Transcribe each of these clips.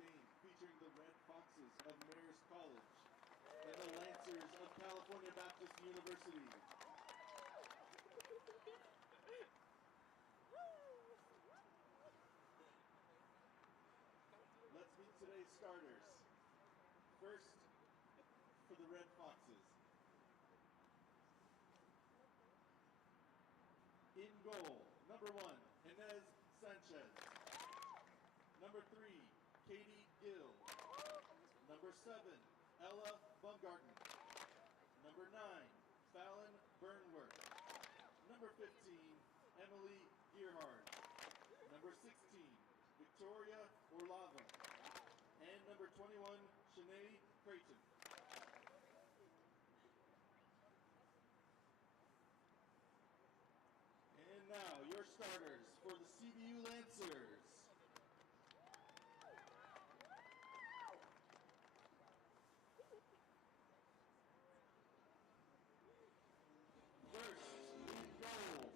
game featuring the Red Foxes of Marist College and the Lancers of California Baptist University. Let's meet today's starters. First, for the Red Foxes. In goal, number 1, Inez Sanchez. Number 3, Katie Gill. Number 7, Ella Baumgarten. Number 9, Fallon Burnworth. Number 15, Emily Gearhard. Number 16, Victoria Orlava. And number 21, Shanae Creighton. And now, your starters for the CBU Lancers. First, in goal,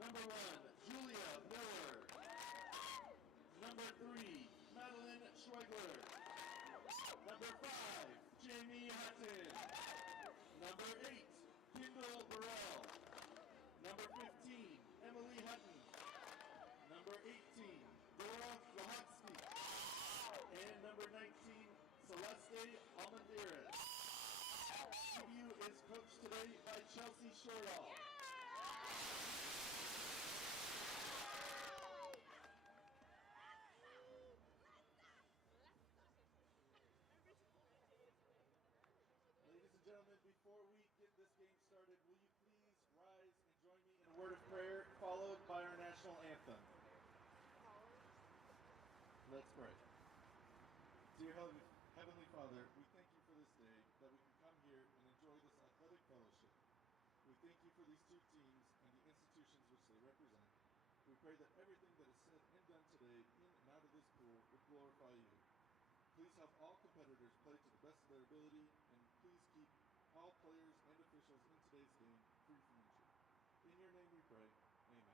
number 1, Julia Miller. Number 3, Madeline Schweigler. Number 5, Jamie Hutton. Number 8, Kendall Burrell. Number 15, Emily Hutton. Number 18, Dora Wahotsky. And number 19, Celeste Almendiras. CBU is coached today by Chelsea Shortall. Ladies and gentlemen, before we get this game started, will you please rise and join me in a word of prayer, followed by our national anthem. Let's pray. Dear Heavenly Father, we thank you for this day, that we can come here and enjoy this athletic fellowship. We thank you for these two teams and the institutions which they represent. We pray that everything that is said and done today in and out of this pool would glorify you. Please help all competitors play to the best of their ability, and please keep all players and officials in today's game free from injury. In your name we pray. Amen.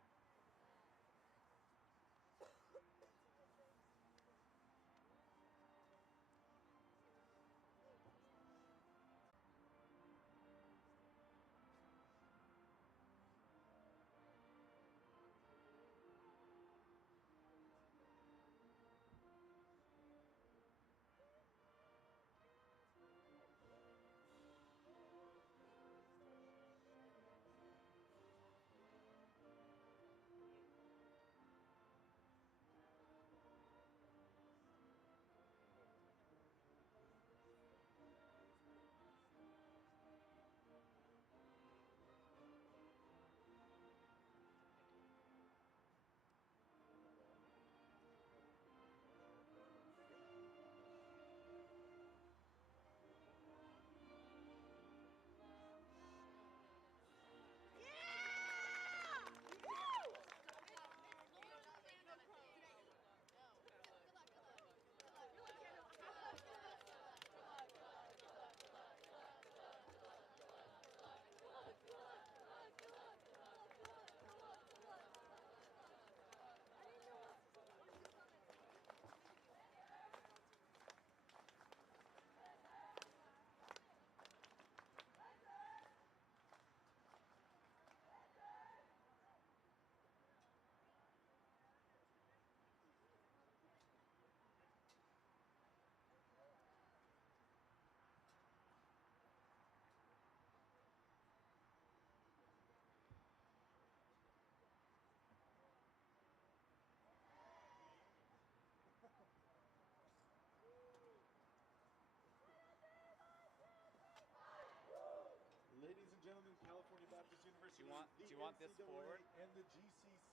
Ladies and gentlemen, California Baptist University, do you want this forward? And the GCC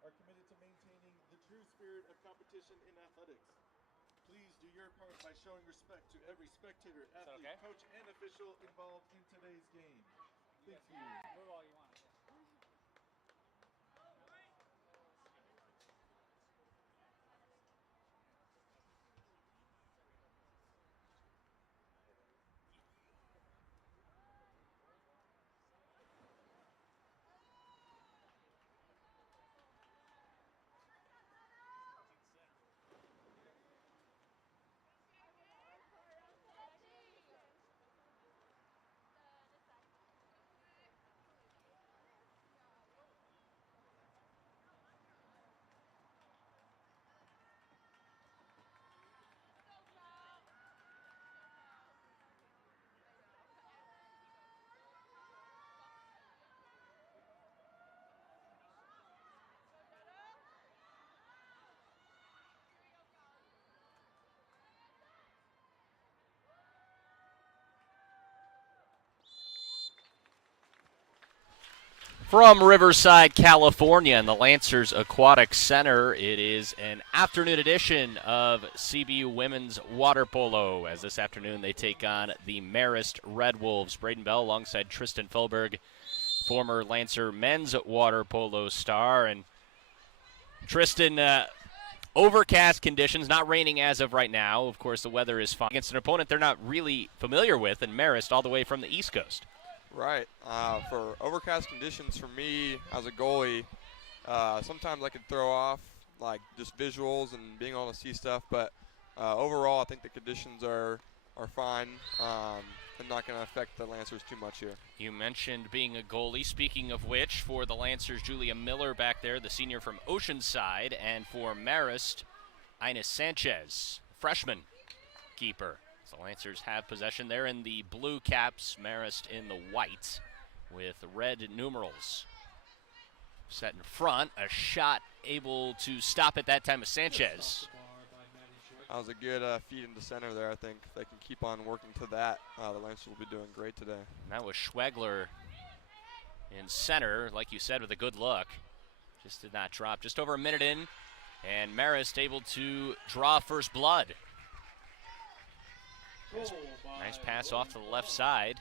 are committed to maintaining the true spirit of competition in athletics. Please do your part by showing respect to every spectator, athlete, okay? coach, and official involved in today's game. Thank you. Move all you want. From Riverside, California, in the Lancers Aquatic Center, it is an afternoon edition of CBU Women's Water Polo. As this afternoon they take on the Marist Red Wolves. Braden Bell alongside Tristan Felberg, former Lancer men's water polo star. And Tristan, overcast conditions, not raining as of right now. Of course, the weather is fine against an opponent they're not really familiar with, and Marist all the way from the East Coast. Right. For overcast conditions, for me as a goalie, sometimes I could throw off like just visuals and being able to see stuff. But overall, I think the conditions are fine and not going to affect the Lancers too much here. You mentioned being a goalie. Speaking of which, for the Lancers, Julia Miller back there, the senior from Oceanside, and for Marist, Ines Sanchez, freshman keeper. The Lancers have possession there in the blue caps, Marist in the white with red numerals. Set in front, a shot able to stop at that time of Sanchez. That was a good feed into center there. I think if they can keep on working to that, the Lancers will be doing great today. And that was Schwegler in center, like you said, with a good look. Just did not drop. Just over a minute in, and Marist able to draw first blood. Nice pass off to the left side.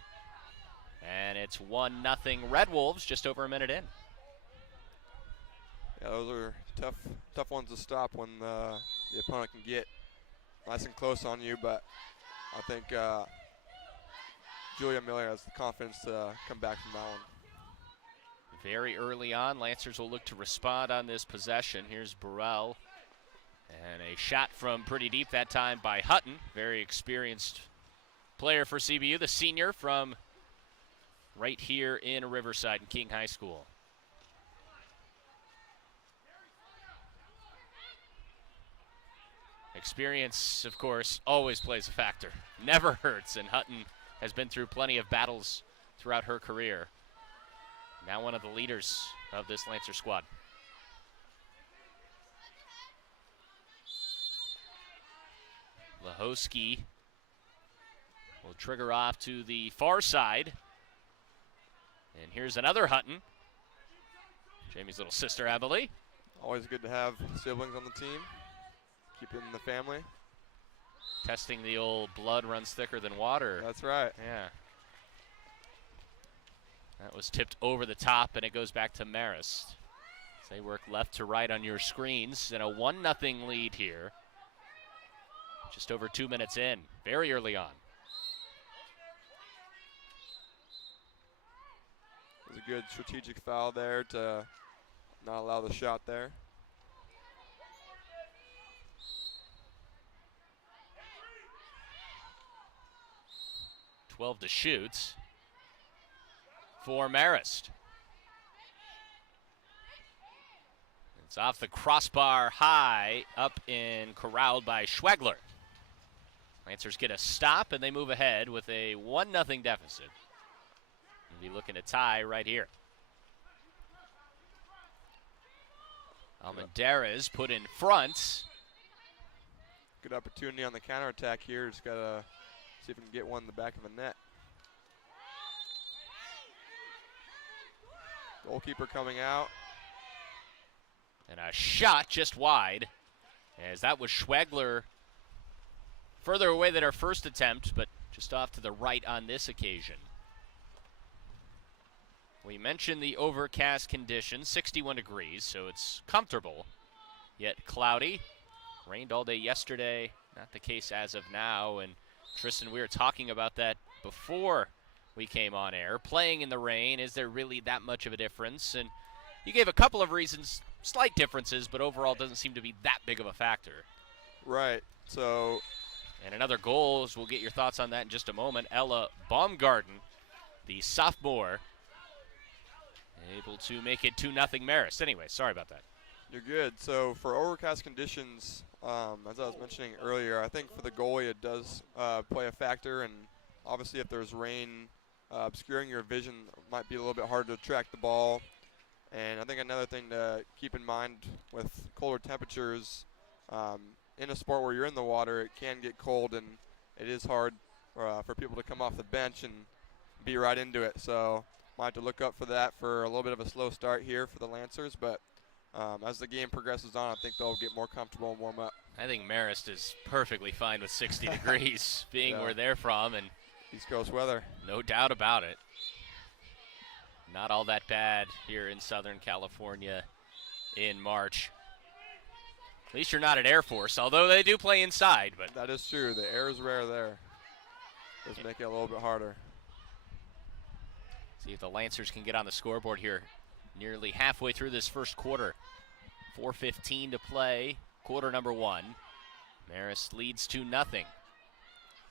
And it's 1-0 Red Wolves just over a minute in. Yeah, those are tough ones to stop when the opponent can get nice and close on you, but I think Julia Miller has the confidence to come back from that one. Very early on, Lancers will look to respond on this possession. Here's Burrell. And a shot from pretty deep that time by Hutton. Very experienced player for CBU, the senior from right here in Riverside and King High School. Experience, of course, always plays a factor. Never hurts, and Hutton has been through plenty of battles throughout her career. Now one of the leaders of this Lancer squad. Lahoski will trigger off to the far side. And here's another Hutton. Jamie's little sister, I believe. Always good to have siblings on the team. Keep it in the family. Testing the old blood runs thicker than water. That's right. Yeah. That was tipped over the top, and it goes back to Marist. As they work left to right on your screens. And a 1-0 lead here. Just over 2 minutes in, very early on. It was a good strategic foul there to not allow the shot there. .12 to shoot for Marist. It's off the crossbar high, up and corralled by Schwegler. Lancers get a stop, and they move ahead with a 1-0 deficit. We'll be looking to tie right here. Almendarez put in front. Good opportunity on the counterattack here. Just got to see if we can get one in the back of the net. Goalkeeper coming out. And a shot just wide, as that was Schwegler further away than our first attempt, but just off to the right on this occasion. We mentioned the overcast conditions, 61 degrees, so it's comfortable, yet cloudy. Rained all day yesterday, not the case as of now. And Tristan, we were talking about that before we came on air. Playing in the rain, is there really that much of a difference? And you gave a couple of reasons, slight differences, but overall doesn't seem to be that big of a factor. Right, so. And another goal, as we'll get your thoughts on that in just a moment. Ella Baumgarten, the sophomore, able to make it 2-0 Marist. Anyway, sorry about that. You're good. So for overcast conditions, as I was mentioning earlier, I think for the goalie it does play a factor. And obviously if there's rain obscuring your vision, it might be a little bit harder to track the ball. And I think another thing to keep in mind with colder temperatures, in a sport where you're in the water, it can get cold, and it is hard for people to come off the bench and be right into it. So might have to look up for that for a little bit of a slow start here for the Lancers, but as the game progresses on, I think they'll get more comfortable and warm up. I think Marist is perfectly fine with 60 degrees being where they're from, and East Coast weather. no doubt about it. Not all that bad here in Southern California in March. At least you're not at Air Force, although they do play inside. But that is true. The air is rare there. Does make it a little bit harder. See if the Lancers can get on the scoreboard here. Nearly halfway through this first quarter. 4:15 to play, quarter number 1. Marist leads 2-0.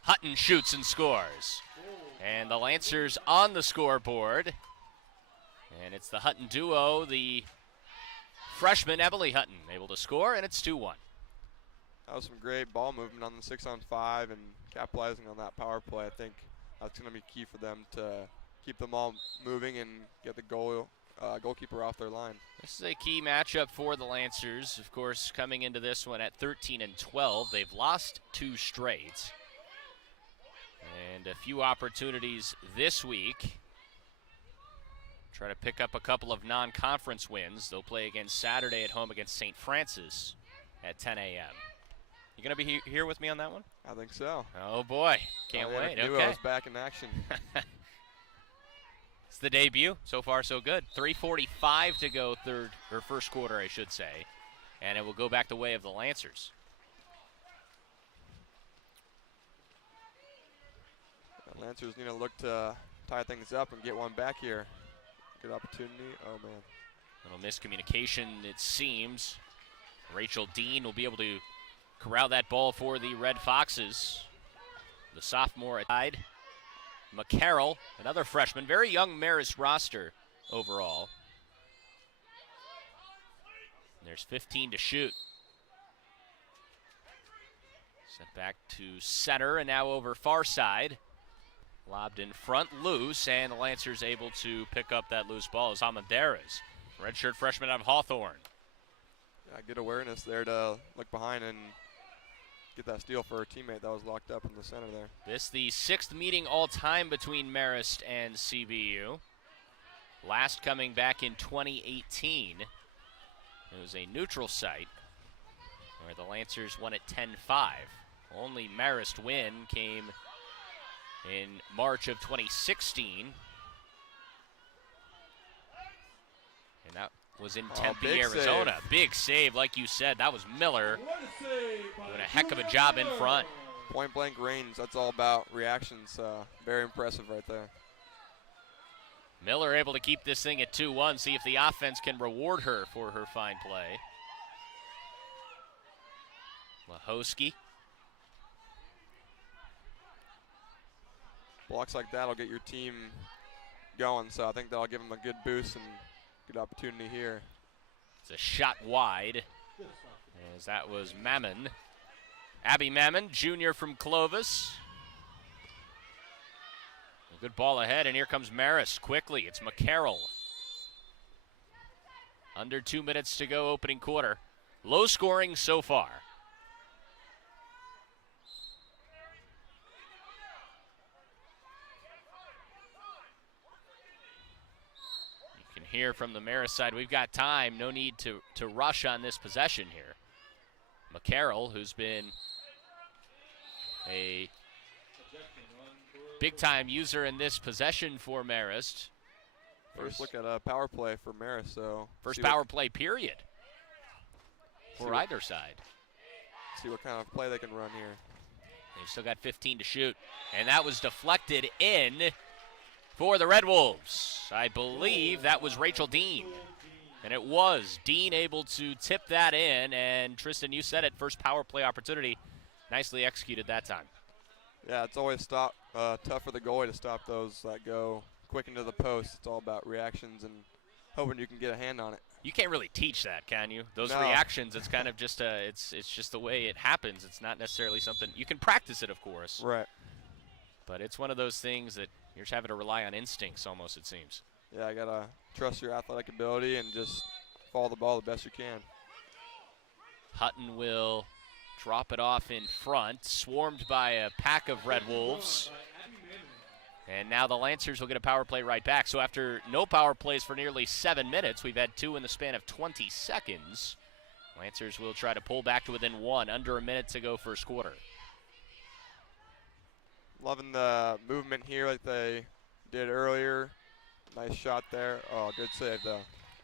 Hutton shoots and scores. And the Lancers on the scoreboard. And it's the Hutton duo, the freshman Emily Hutton, able to score, and it's 2-1. That was some great ball movement on the 6-on-5 and capitalizing on that power play. I think that's going to be key for them to keep them all moving and get the goalkeeper off their line. This is a key matchup for the Lancers. Of course, coming into this one at 13-12, they've lost 2 straight. And a few opportunities this week. Try to pick up a couple of non-conference wins. They'll play again Saturday at home against St. Francis at 10 a.m. You going to be here with me on that one? I think so. Oh, boy. Can't wait. I knew I was back in action. It's the debut. So far, so good. 3:45 to go first quarter, I should say. And it will go back the way of the Lancers. The Lancers need to look to tie things up and get one back here. Good opportunity. Oh, man. Little miscommunication, it seems. Rachel Dean will be able to corral that ball for the Red Foxes. The sophomore at side. McCarroll, another freshman, very young Marist roster overall. And there's 15 to shoot. Sent back to center and now over far side. Lobbed in front, loose, and the Lancers able to pick up that loose ball as Almendarez, redshirt freshman out of Hawthorne. Yeah, good awareness there to look behind and get that steal for her teammate that was locked up in the center there. This the 6th meeting all time between Marist and CBU. Last coming back in 2018. It was a neutral site where the Lancers won at 10-5. Only Marist win came in March of 2016. And that was in Tempe, Arizona. Save. Big save, like you said. That was Miller doing a heck of a job in front. Point blank range, that's all about reactions. Very impressive right there. Miller able to keep this thing at 2-1, see if the offense can reward her for her fine play. Lahosky. Blocks like that will get your team going, so I think that'll give them a good boost and good opportunity here. It's a shot wide, as that was Mammon. Abby Mammon, junior from Clovis. A good ball ahead, and here comes Marist quickly. It's McCarroll. Under 2 minutes to go, opening quarter. Low scoring so far. Here from the Marist side, we've got time. No need to rush on this possession here. McCarroll, who's been a big-time user in this possession for Marist. First look at a power play for Marist. So first power play period for either side. See what kind of play they can run here. They've still got 15 to shoot, and that was deflected in for the Red Wolves. I believe that was Rachel Dean. And it was. Dean able to tip that in. And Tristan, you said it, first power play opportunity. Nicely executed that time. Yeah, it's always tough for the goalie to stop those that go quick into the post. It's all about reactions and hoping you can get a hand on it. You can't really teach that, can you? Those No. reactions, it's kind of just it's just the way it happens. It's not necessarily something you can practice it, of course. Right. But it's one of those things that you're just having to rely on instincts almost, it seems. Yeah, I gotta trust your athletic ability and just follow the ball the best you can. Hutton will drop it off in front, swarmed by a pack of Red Wolves. And now the Lancers will get a power play right back. So after no power plays for nearly 7 minutes, we've had 2 in the span of 20 seconds. Lancers will try to pull back to within 1, under a minute to go first quarter. Loving the movement here like they did earlier. Nice shot there. Oh, good save though.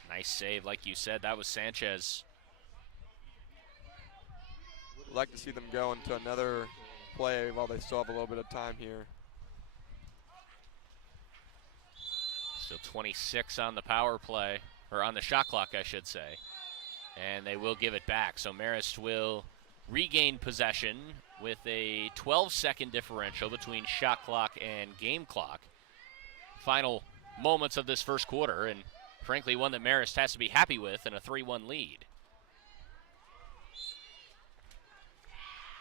Nice save, like you said. That was Sanchez. I'd like to see them go into another play while they still have a little bit of time here. Still 26 on the power play, or on the shot clock, I should say. And they will give it back. So Marist will regain possession with a 12-second differential between shot clock and game clock. Final moments of this first quarter, and frankly one that Marist has to be happy with in a 3-1 lead.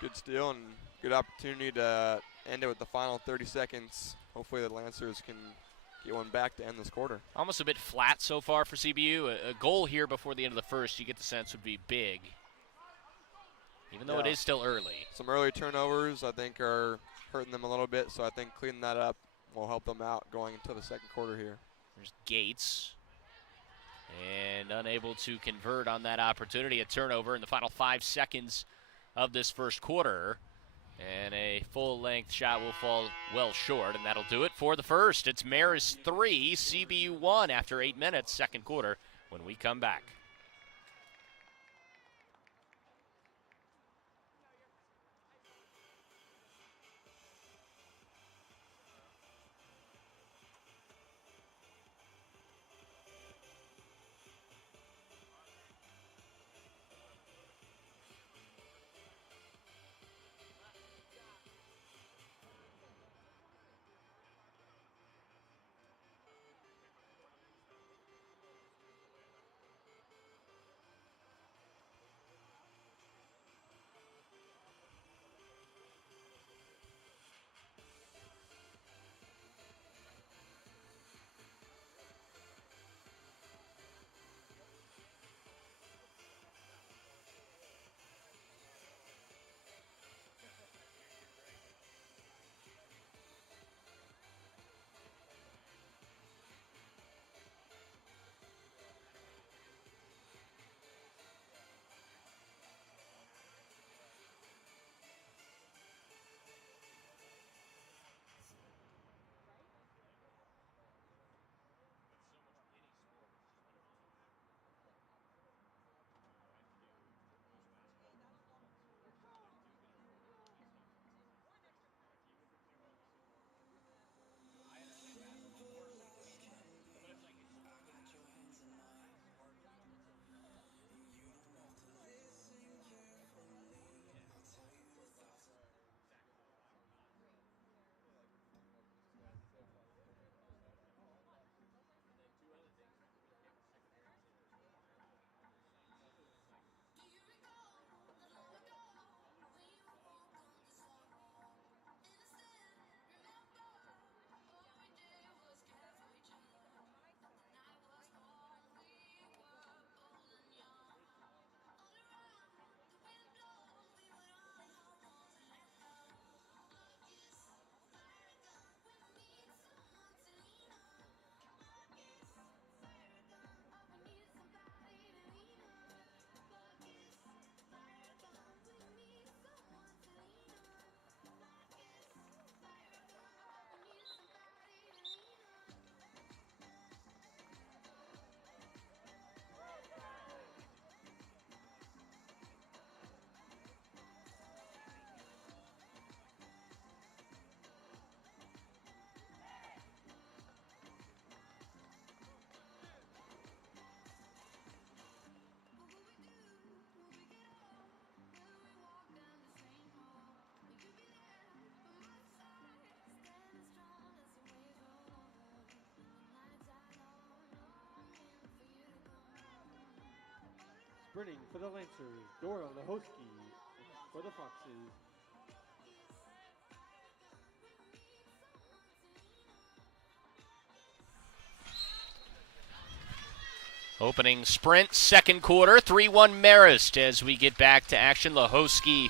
Good steal and good opportunity to end it with the final 30 seconds. Hopefully the Lancers can get one back to end this quarter. Almost a bit flat so far for CBU. A goal here before the end of the first, you get the sense, would be big, even though it is still early. Some early turnovers, I think, are hurting them a little bit, so I think cleaning that up will help them out going into the second quarter here. There's Gates, and unable to convert on that opportunity. A turnover in the final 5 seconds of this first quarter. And a full-length shot will fall well short, and that'll do it for the first. It's Marist 3, CBU 1 after 8 minutes, second quarter, when we come back. Sprinting for the Lancers, Doyle Lahosky for the Foxes. Opening sprint, second quarter, 3-1 Marist as we get back to action. Lahosky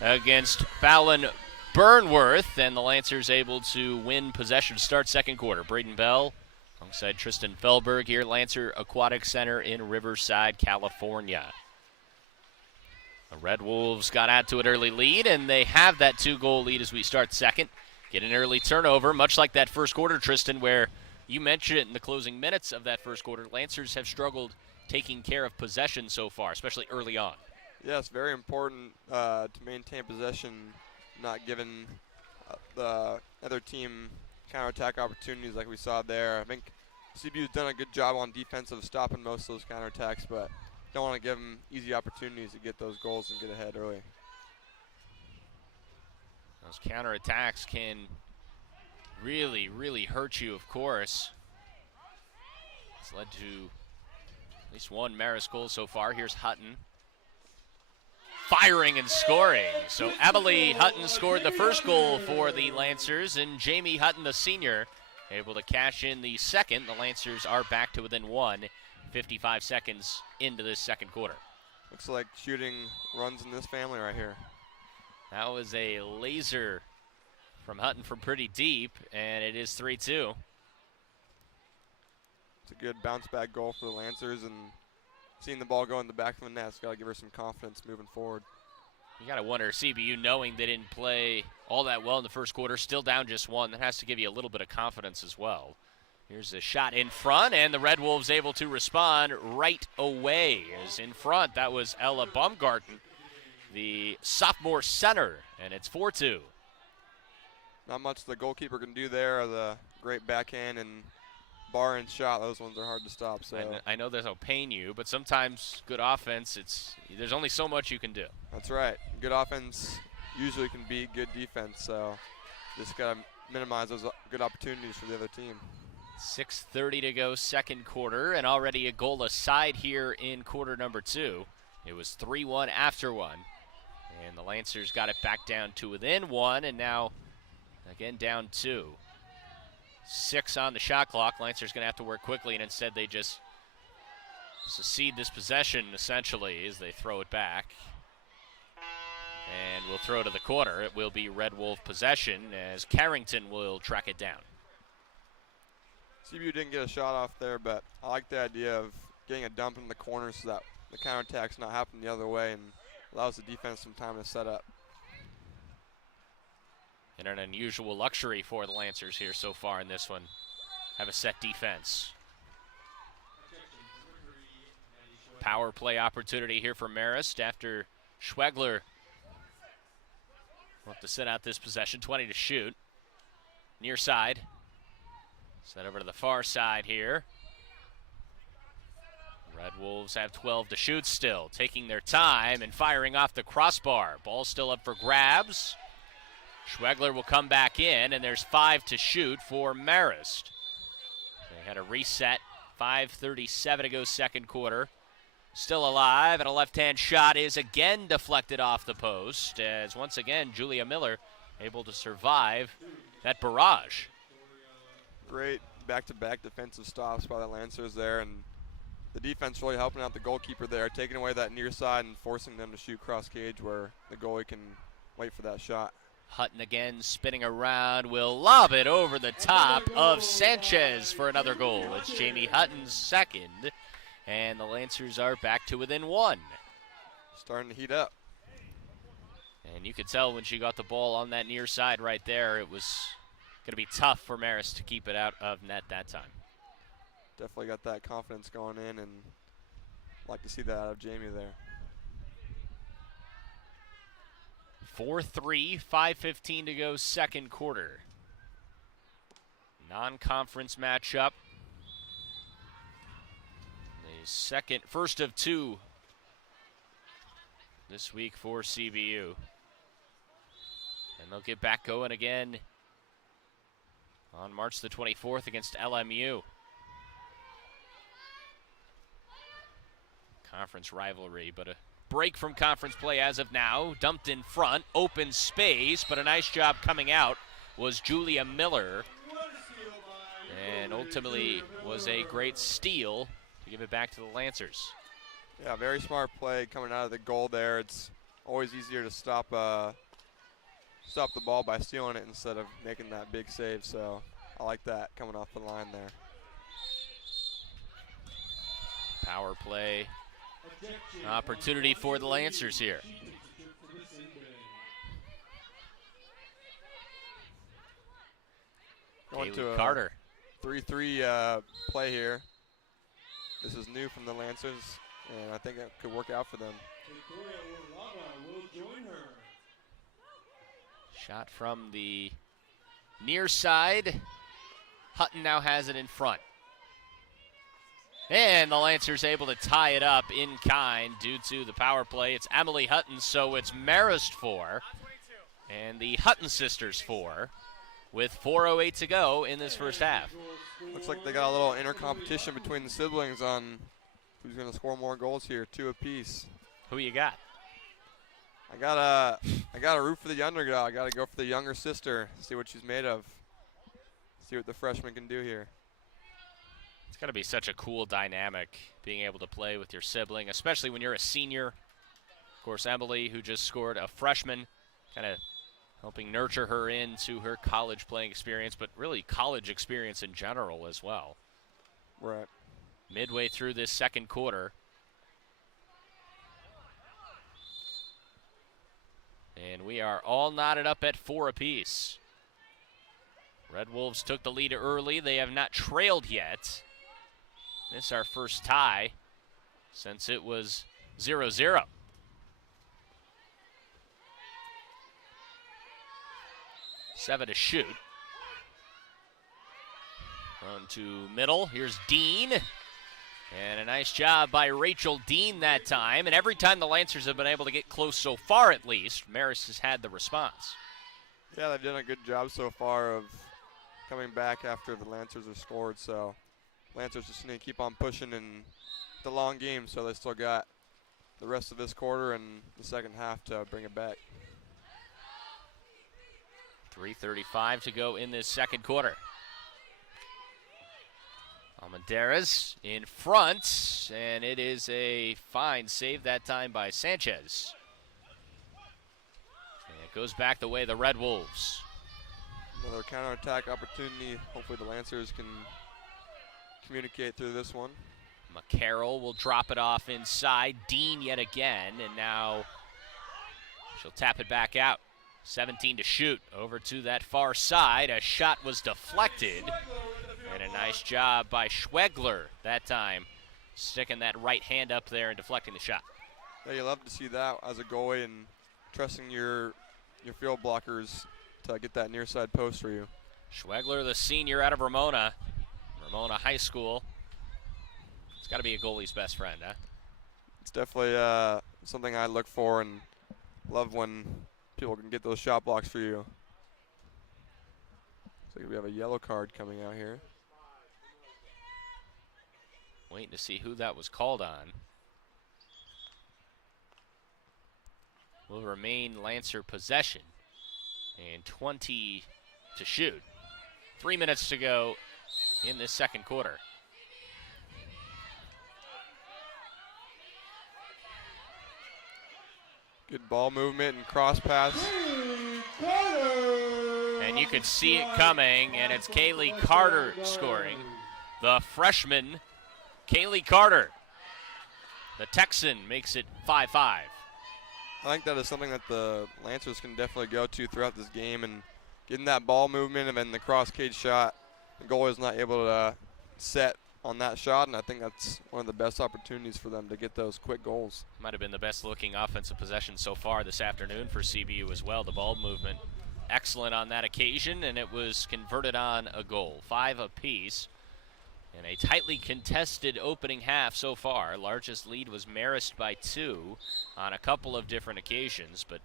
against Fallon Burnworth, and the Lancers able to win possession to start second quarter. Braden Bell alongside Tristan Fellberg here, Lancer Aquatic Center in Riverside, California. The Red Wolves got out to an early lead, and they have that 2-goal lead as we start second. Get an early turnover, much like that first quarter, Tristan, where you mentioned it in the closing minutes of that first quarter. Lancers have struggled taking care of possession so far, especially early on. Yes, very important to maintain possession, not giving the other team counterattack opportunities like we saw there. I think CBU's done a good job on defense of stopping most of those counterattacks, but don't want to give them easy opportunities to get those goals and get ahead early. Those counterattacks can really, really hurt you, of course. It's led to at least one Marist goal so far. Here's Hutton firing and scoring. So Emily Hutton scored the first goal for the Lancers, and Jamie Hutton, the senior, able to cash in the second. The Lancers are back to within one, 55 seconds into this second quarter. Looks like shooting runs in this family right here. That was a laser from Hutton from pretty deep, and it is 3-2. It's a good bounce back goal for the Lancers, and seeing the ball go in the back of the net's got to give her some confidence moving forward. You got to wonder, CBU, knowing they didn't play all that well in the first quarter, still down just one, that has to give you a little bit of confidence as well. Here's a shot in front, and the Red Wolves able to respond right away. As in front, that was Ella Baumgarten, the sophomore center, and it's 4-2. Not much the goalkeeper can do there. The great backhand and bar and shot, those ones are hard to stop. So I know that'll pain you, but sometimes good offense, there's only so much you can do. That's right. Good offense usually can beat good defense, so just got to minimize those good opportunities for the other team. 6:30 to go, second quarter, and already a goal aside here in quarter number two. It was 3-1 after one, and the Lancers got it back down to within one, and now again down two. 6 on the shot clock. Lancers going to have to work quickly, and instead they just secede this possession, essentially, as they throw it back. And we'll throw to the corner. It will be Red Wolf possession, as Carrington will track it down. CBU didn't get a shot off there, but I like the idea of getting a dump in the corner so that the counterattack's not happening the other way and allows the defense some time to set up. And an unusual luxury for the Lancers here so far in this one. Have a set defense. Power play opportunity here for Marist after Schwegler will have to sit out this possession. 20 to shoot. Near side. Set over to the far side here. Red Wolves have 12 to shoot still, taking their time and firing off the crossbar. Ball still up for grabs. Schwegler will come back in, and there's 5 to shoot for Marist. They had a reset, 5:37 to go second quarter. Still alive, and a left-hand shot is again deflected off the post, as once again Julia Miller able to survive that barrage. Great back-to-back defensive stops by the Lancers there, and the defense really helping out the goalkeeper there, taking away that near side and forcing them to shoot cross cage where the goalie can wait for that shot. Hutton again spinning around, will lob it over the top of Sanchez for another goal. It's Jamie Hutton's second, and the Lancers are back to within one. Starting to heat up. And you could tell when she got the ball on that near side right there, it was going to be tough for Marist to keep it out of net that time. Definitely got that confidence going in, and like to see that out of Jamie there. 4-3, 5:15 to go second quarter. Non-conference matchup. The first of two this week for CBU. And they'll get back going again on March the 24th against LMU. Conference rivalry, but a break from conference play as of now. Dumped in front, open space, but a nice job coming out was Julia Miller. And ultimately was a great steal to give it back to the Lancers. Yeah, very smart play coming out of the goal there. It's always easier to stop a stop the ball by stealing it instead of making that big save. So I like that coming off the line there. Power play opportunity for the Lancers here. Going Kaylee to a Carter. 3-3 play here. This is new from the Lancers, and I think it could work out for them. Shot from the near side. Hutton now has it in front. And the Lancers able to tie it up in kind due to the power play. It's Emily Hutton, so it's Marist 4 and the Hutton sisters 4 with 4:08 to go in this first half. Looks like they got a little inner competition between the siblings on who's going to score more goals here, 2 apiece. Who you got? I gotta root for the underdog. I gotta go for the younger sister, see what she's made of, see what the freshman can do here. It's got to be such a cool dynamic being able to play with your sibling, especially when you're a senior. Of course, Emily, who just scored, a freshman, kind of helping nurture her into her college playing experience, but really college experience in general as well. Right. Midway through this second quarter. And we are all knotted up at 4 apiece. Red Wolves took the lead early. They have not trailed yet. This is our first tie since it was 0-0. Seven to shoot. Run to middle. Here's Dean. And a nice job by Rachel Dean that time. And every time the Lancers have been able to get close so far, at least, Marist has had the response. Yeah, they've done a good job so far of coming back after the Lancers are scored. So Lancers just need to keep on pushing in the long game. So they still got the rest of this quarter and the second half to bring it back. 3:35 to go in this second quarter. Almendarez in front, and it is a fine save that time by Sanchez. And it goes back the way of the Red Wolves. Another counterattack opportunity. Hopefully the Lancers can communicate through this one. McCarroll will drop it off inside. Dean yet again, and now she'll tap it back out. 17 to shoot. Over to that far side. A shot was deflected. And a nice job by Schwegler that time, sticking that right hand up there and deflecting the shot. Yeah, you love to see that as a goalie and trusting your field blockers to get that near side post for you. Schwegler, the senior out of Ramona High School. It's got to be a goalie's best friend, huh? It's definitely something I look for and love when people can get those shot blocks for you. So we have a yellow card coming out here. Waiting to see who that was called on. Will remain Lancer possession. And 20 to shoot. 3 minutes to go in this second quarter. Good ball movement and cross pass. And you could see it coming, and it's Kaylee Carter scoring. The freshman, Kaylee Carter. The Texan makes it 5-5. I think that is something that the Lancers can definitely go to throughout this game, and getting that ball movement and then the cross cage shot. The goalie is not able to set on that shot, and I think that's one of the best opportunities for them to get those quick goals. Might have been the best looking offensive possession so far this afternoon for CBU as well. The ball movement excellent on that occasion, and it was converted on a goal. 5 apiece. And a tightly contested opening half so far. Largest lead was Marist by 2 on a couple of different occasions, but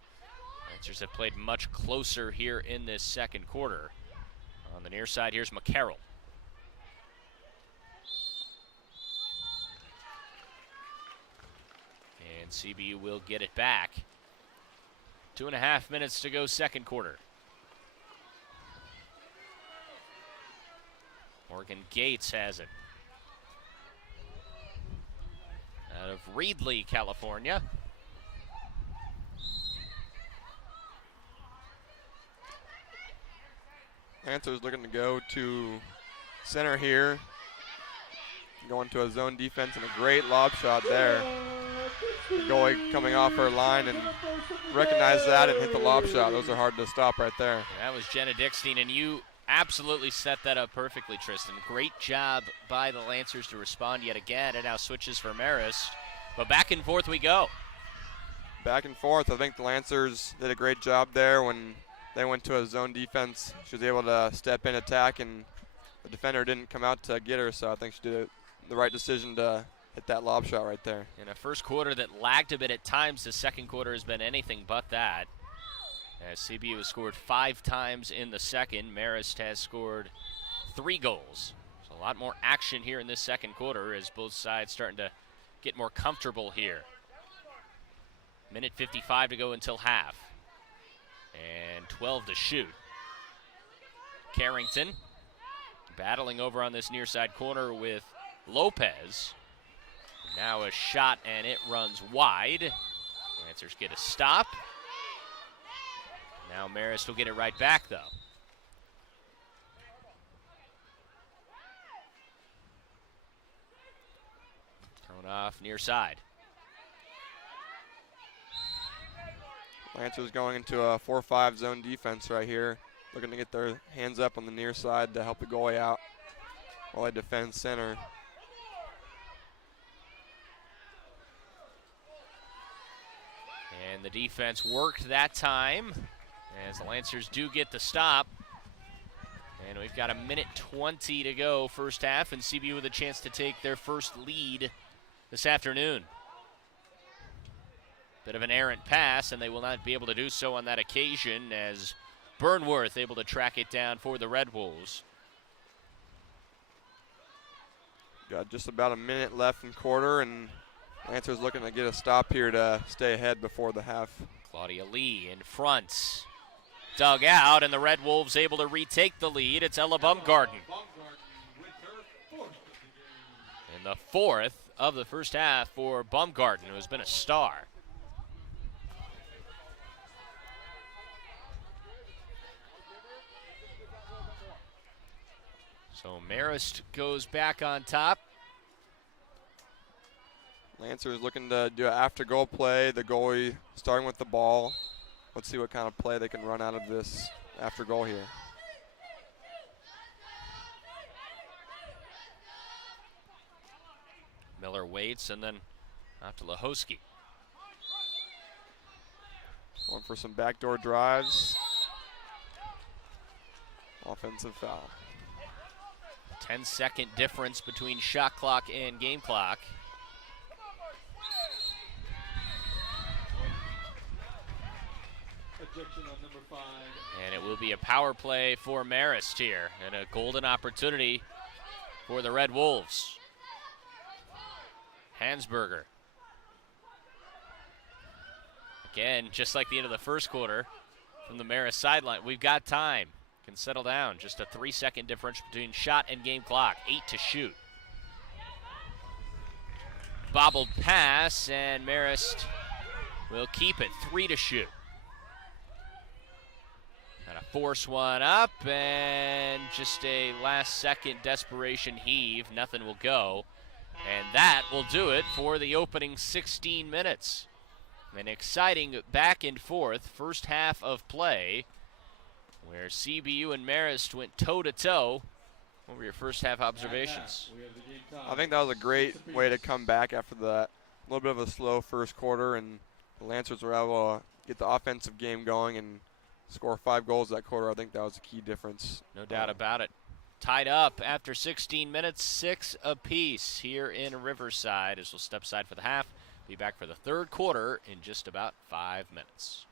Lancers have played much closer here in this second quarter. On the near side, here's McCarroll. And CBU will get it back. 2.5 minutes to go, second quarter. Morgan Gates has it. Out of Reedley, California. Lancers looking to go to center here. Going to a zone defense and a great lob shot there. The goalie coming off her line and recognized that and hit the lob shot. Those are hard to stop right there. That was Jenna Dickstein, and you absolutely set that up perfectly, Tristan. Great job by the Lancers to respond yet again, and now switches for Marist. But back and forth we go. Back and forth. I think the Lancers did a great job there when they went to a zone defense. She was able to step in, attack, and the defender didn't come out to get her, so I think she did the right decision to hit that lob shot right there. In a first quarter that lagged a bit at times, the second quarter has been anything but that. As CBU has scored 5 times in the second, Marist has scored 3 goals. So a lot more action here in this second quarter as both sides starting to get more comfortable here. Minute 55 to go until half. And 12 to shoot. Carrington battling over on this near side corner with Lopez. Now a shot and it runs wide. Lancers get a stop. Now Marist will get it right back though. Thrown off near side. Lancers going into a 4-5 zone defense right here. Looking to get their hands up on the near side to help the goalie out while they defend center. And the defense worked that time as the Lancers do get the stop. And we've got a minute 20 to go first half, and CBU with a chance to take their first lead this afternoon. Bit of an errant pass, and they will not be able to do so on that occasion as Burnworth able to track it down for the Red Wolves. Got just about a minute left in quarter, and Lancers looking to get a stop here to stay ahead before the half. Claudia Lee in front. Dug out, and the Red Wolves able to retake the lead. It's Ella Bumgarden. And the 4th of the first half for Bumgarden, who has been a star. So Marist goes back on top. Lancers looking to do an after goal play. The goalie starting with the ball. Let's see what kind of play they can run out of this after goal here. Miller waits and then out to Lahosky. Going for some backdoor drives. Offensive foul. 10-second difference between shot clock and game clock. Ejection on number 5. And it will be a power play for Marist here, and a golden opportunity for the Red Wolves. Hansberger. Again, just like the end of the first quarter from the Marist sideline, we've got time. Can settle down. Just a 3-second difference between shot and game clock. 8 to shoot. Bobbled pass, and Marist will keep it. 3 to shoot. Gotta force one up, and just a last-second desperation heave. Nothing will go. And that will do it for the opening 16 minutes. An exciting back and forth first half of play, where CBU and Marist went toe-to-toe. What were your first half observations? I think that was a great way to come back after that. A little bit of a slow first quarter, and the Lancers were able to get the offensive game going and score 5 goals that quarter. I think that was a key difference. No doubt about it. Tied up after 16 minutes, 6 apiece here in Riverside as we'll step aside for the half. Be back for the third quarter in just about 5 minutes.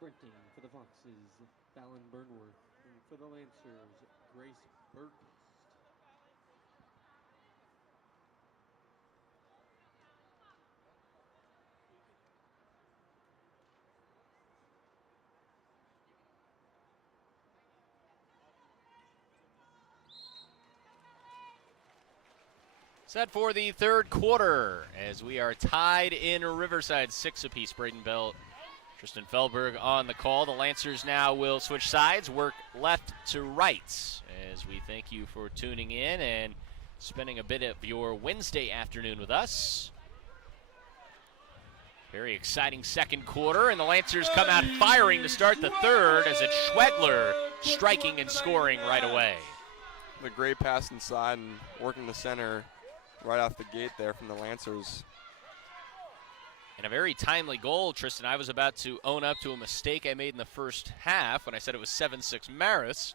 Sprinting for the Foxes, Fallon Burnworth. And for the Lancers, Grace Bergquist. Set for the third quarter as we are tied in Riverside, 6 apiece. Braden Bell, Tristan Feldberg on the call. The Lancers now will switch sides, work left to right, as we thank you for tuning in and spending a bit of your Wednesday afternoon with us. Very exciting second quarter, and the Lancers come out firing to start the third as it's Schwegler striking and scoring right away. The great pass inside and working the center right off the gate there from the Lancers. And a very timely goal, Tristan. I was about to own up to a mistake I made in the first half when I said it was 7-6 Marist.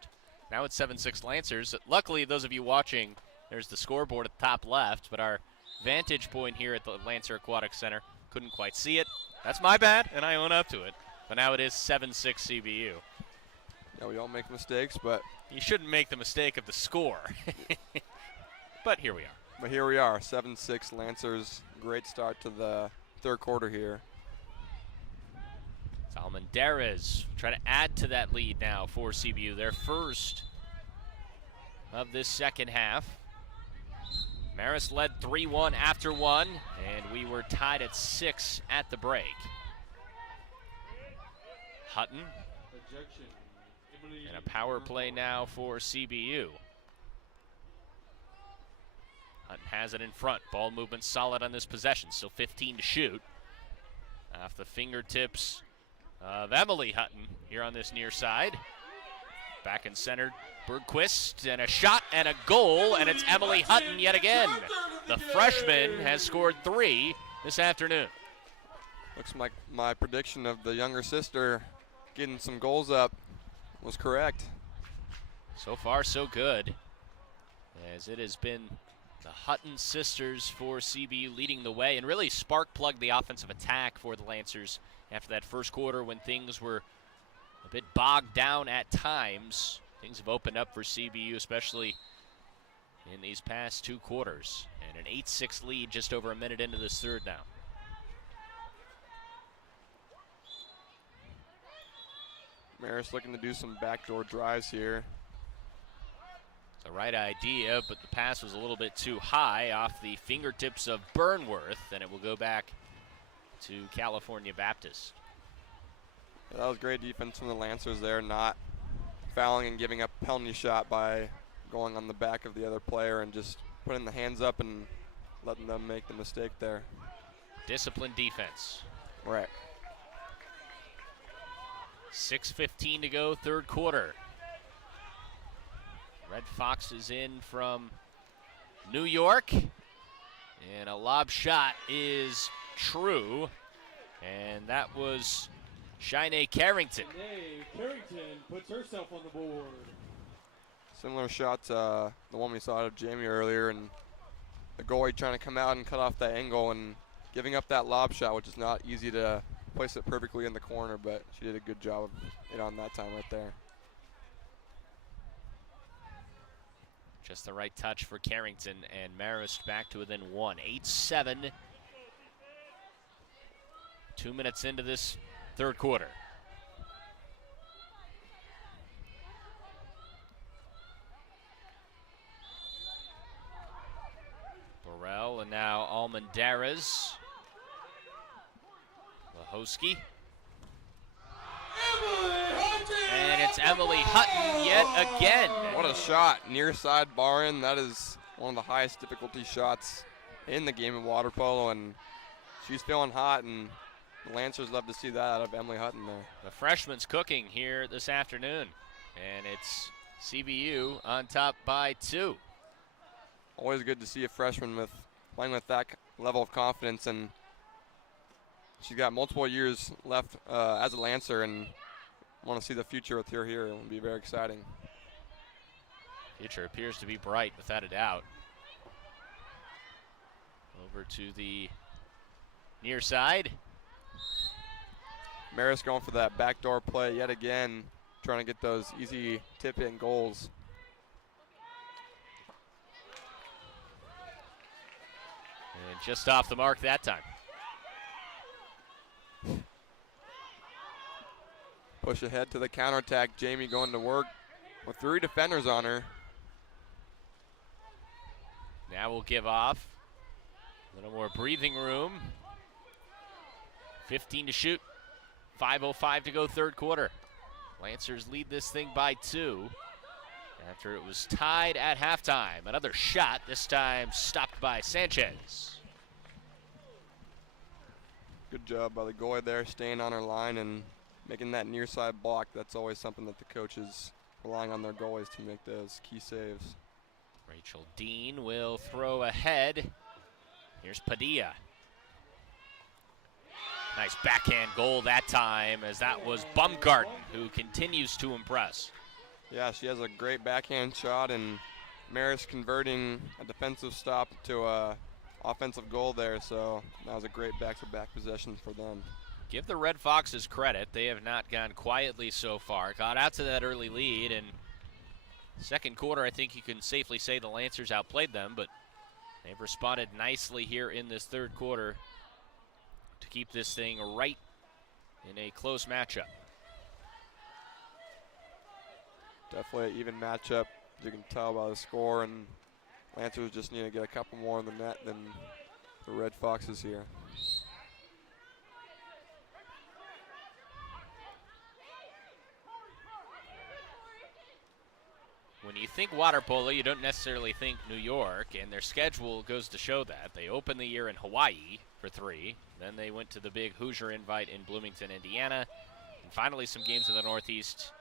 Now it's 7-6 Lancers. Luckily, those of you watching, there's the scoreboard at the top left, but our vantage point here at the Lancer Aquatic Center couldn't quite see it. That's my bad, and I own up to it. But now it is 7-6 CBU. Yeah, we all make mistakes, but you shouldn't make the mistake of the score. But here we are. But here we are, 7-6 Lancers. Great start to the third quarter here. Salman Derez trying to add to that lead now for CBU. Their first of this second half. Marist led 3-1 after one, and we were tied at 6 at the break. Hutton. Ejection. And a power play now for CBU. Hutton has it in front. Ball movement solid on this possession. Still 15 to shoot. Off the fingertips of Emily Hutton here on this near side. Back and centered. Bergquist, and a shot and a goal, and it's Emily Hutton yet again. The freshman has scored 3 this afternoon. Looks like my prediction of the younger sister getting some goals up was correct. So far, so good, as it has been the Hutton sisters for CBU leading the way and really spark-plugged the offensive attack for the Lancers after that first quarter when things were a bit bogged down at times. Things have opened up for CBU, especially in these past 2 quarters. And an 8-6 lead just over a minute into this third now. Marist looking to do some backdoor drives here. It's the right idea, but the pass was a little bit too high off the fingertips of Burnworth, and it will go back to California Baptist. Yeah, that was great defense from the Lancers there, not fouling and giving up a penalty shot by going on the back of the other player and just putting the hands up and letting them make the mistake there. Disciplined defense. Right. 6:15 to go, third quarter. Red Foxes in from New York, and a lob shot is true, and that was Shinae Carrington. Carrington puts herself on the board. Similar shot to the one we saw out of Jamie earlier, and the goalie trying to come out and cut off that angle and giving up that lob shot, which is not easy to place it perfectly in the corner, but she did a good job of it on that time right there. Just the right touch for Carrington, and Marist back to within 1. 8-7. 2 minutes into this third quarter. Burrell and now Almendarez. Lahosky. And it's Emily Hutton yet again. What a shot, near side bar in. That is one of the highest difficulty shots in the game of water polo, and she's feeling hot, and the Lancers love to see that out of Emily Hutton there. The freshman's cooking here this afternoon, and it's CBU on top by 2. Always good to see a freshman playing with that level of confidence, and she's got multiple years left as a Lancer, and want to see the future with her here. It will be very exciting. Future appears to be bright, without a doubt. Over to the near side. Marist going for that backdoor play yet again, trying to get those easy tip-in goals. And just off the mark that time. Push ahead to the counterattack. Jamie going to work with 3 defenders on her. Now we'll give off. A little more breathing room. 15 to shoot. 5:05 to go, third quarter. Lancers lead this thing by 2 after it was tied at halftime. Another shot, this time stopped by Sanchez. Good job by the goalie there, staying on her line and making that near side block. That's always something that the coaches relying on their goalies to make those key saves. Rachel Dean will throw ahead. Here's Padilla. Nice backhand goal that time, as that was Baumgarten, who continues to impress. Yeah, she has a great backhand shot, and Marist converting a defensive stop to a offensive goal there, so that was a great back-to-back possession for them. Give the Red Foxes credit. They have not gone quietly so far. Got out to that early lead, and second quarter, I think you can safely say the Lancers outplayed them, but they've responded nicely here in this third quarter to keep this thing right in a close matchup. Definitely an even matchup, as you can tell by the score, and Lancers just need to get a couple more in the net than the Red Foxes here. when you think water polo, you don't necessarily think New York, and their schedule goes to show that. They opened the year in Hawaii for 3. Then they went to the big Hoosier Invite in Bloomington, Indiana. And finally some games in the Northeast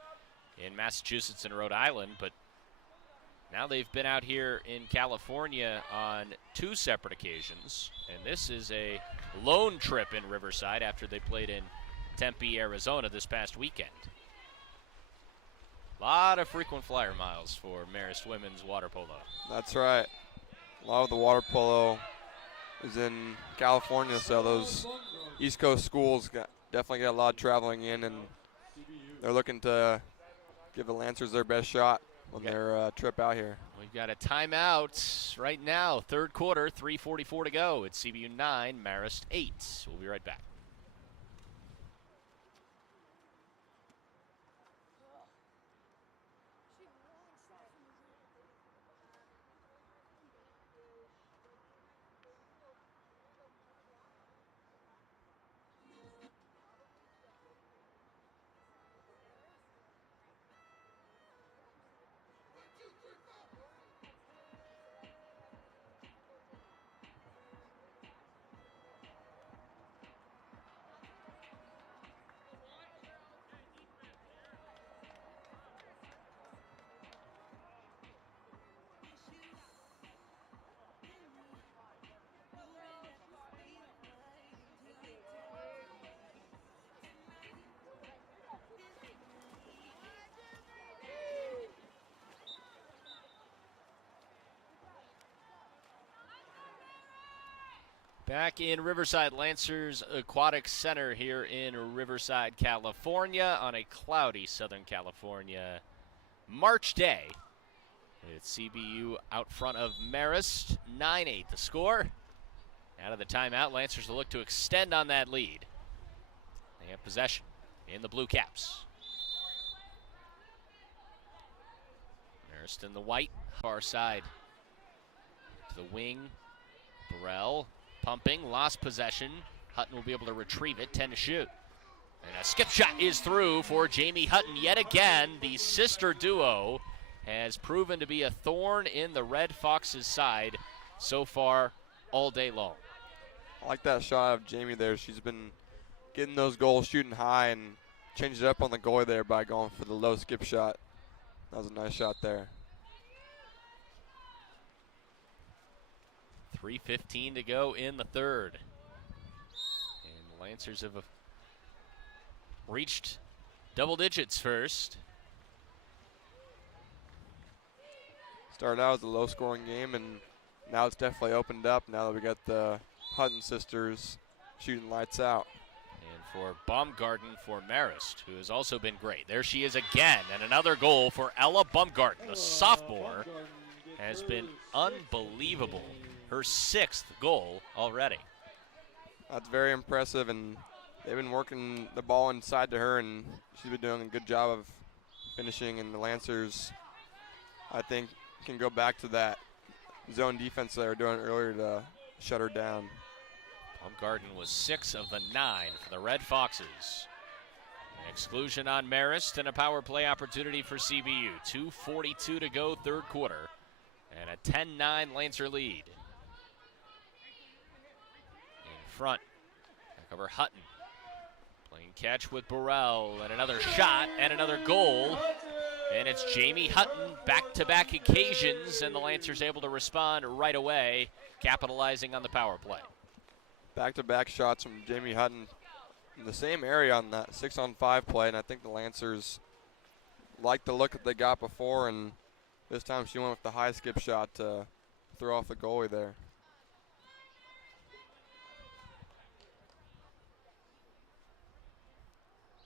in Massachusetts and Rhode Island. But now they've been out here in California on 2 separate occasions. And this is a lone trip in Riverside after they played in Tempe, Arizona this past weekend. A lot of frequent flyer miles for Marist women's water polo. That's right. A lot of the water polo is in California, so those East Coast schools definitely get a lot of traveling in, and they're looking to give the Lancers their best shot on their trip out here. We've got a timeout right now, 3rd quarter, 3:44 to go. It's CBU 9, Marist 8. We'll be right back. Back in Riverside Lancers Aquatic Center here in Riverside, California on a cloudy Southern California March day. With CBU out front of Marist, 9-8 the score. Out of the timeout, Lancers will look to extend on that lead. They have possession in the blue caps. Marist in the white, far side. To the wing, Burrell. Pumping, lost possession. Hutton will be able to retrieve it, 10 to shoot. And a skip shot is through for Jamie Hutton. Yet again, the sister duo has proven to be a thorn in the Red Foxes' side so far all day long. I like that shot of Jamie there. She's been getting those goals, shooting high, and changed it up on the goalie there by going for the low skip shot. That was a nice shot there. 3:15 to go in the 3rd. And the Lancers have reached double digits first. Started out as a low-scoring game, and now it's definitely opened up now that we got the Hutton sisters shooting lights out. And for Baumgarten for Marist, who has also been great. There she is again, and another goal for Ella Baumgarten. The sophomore has been unbelievable. Her 6th goal already. That's very impressive, and they've been working the ball inside to her, and she's been doing a good job of finishing, and the Lancers, I think, can go back to that zone defense they were doing earlier to shut her down. Baumgarten was 6 of the 9 for the Red Foxes. An exclusion on Marist and a power play opportunity for CBU. 2:42 to go, 3rd quarter, and a 10-9 Lancer lead. Front, back over Hutton, playing catch with Burrell, and another shot, and another goal, and it's Jamie Hutton, back-to-back occasions, and the Lancers able to respond right away, capitalizing on the power play. Back-to-back shots from Jamie Hutton in the same area on that 6-on-5 play, and I think the Lancers like the look that they got before, and this time she went with the high skip shot to throw off the goalie there.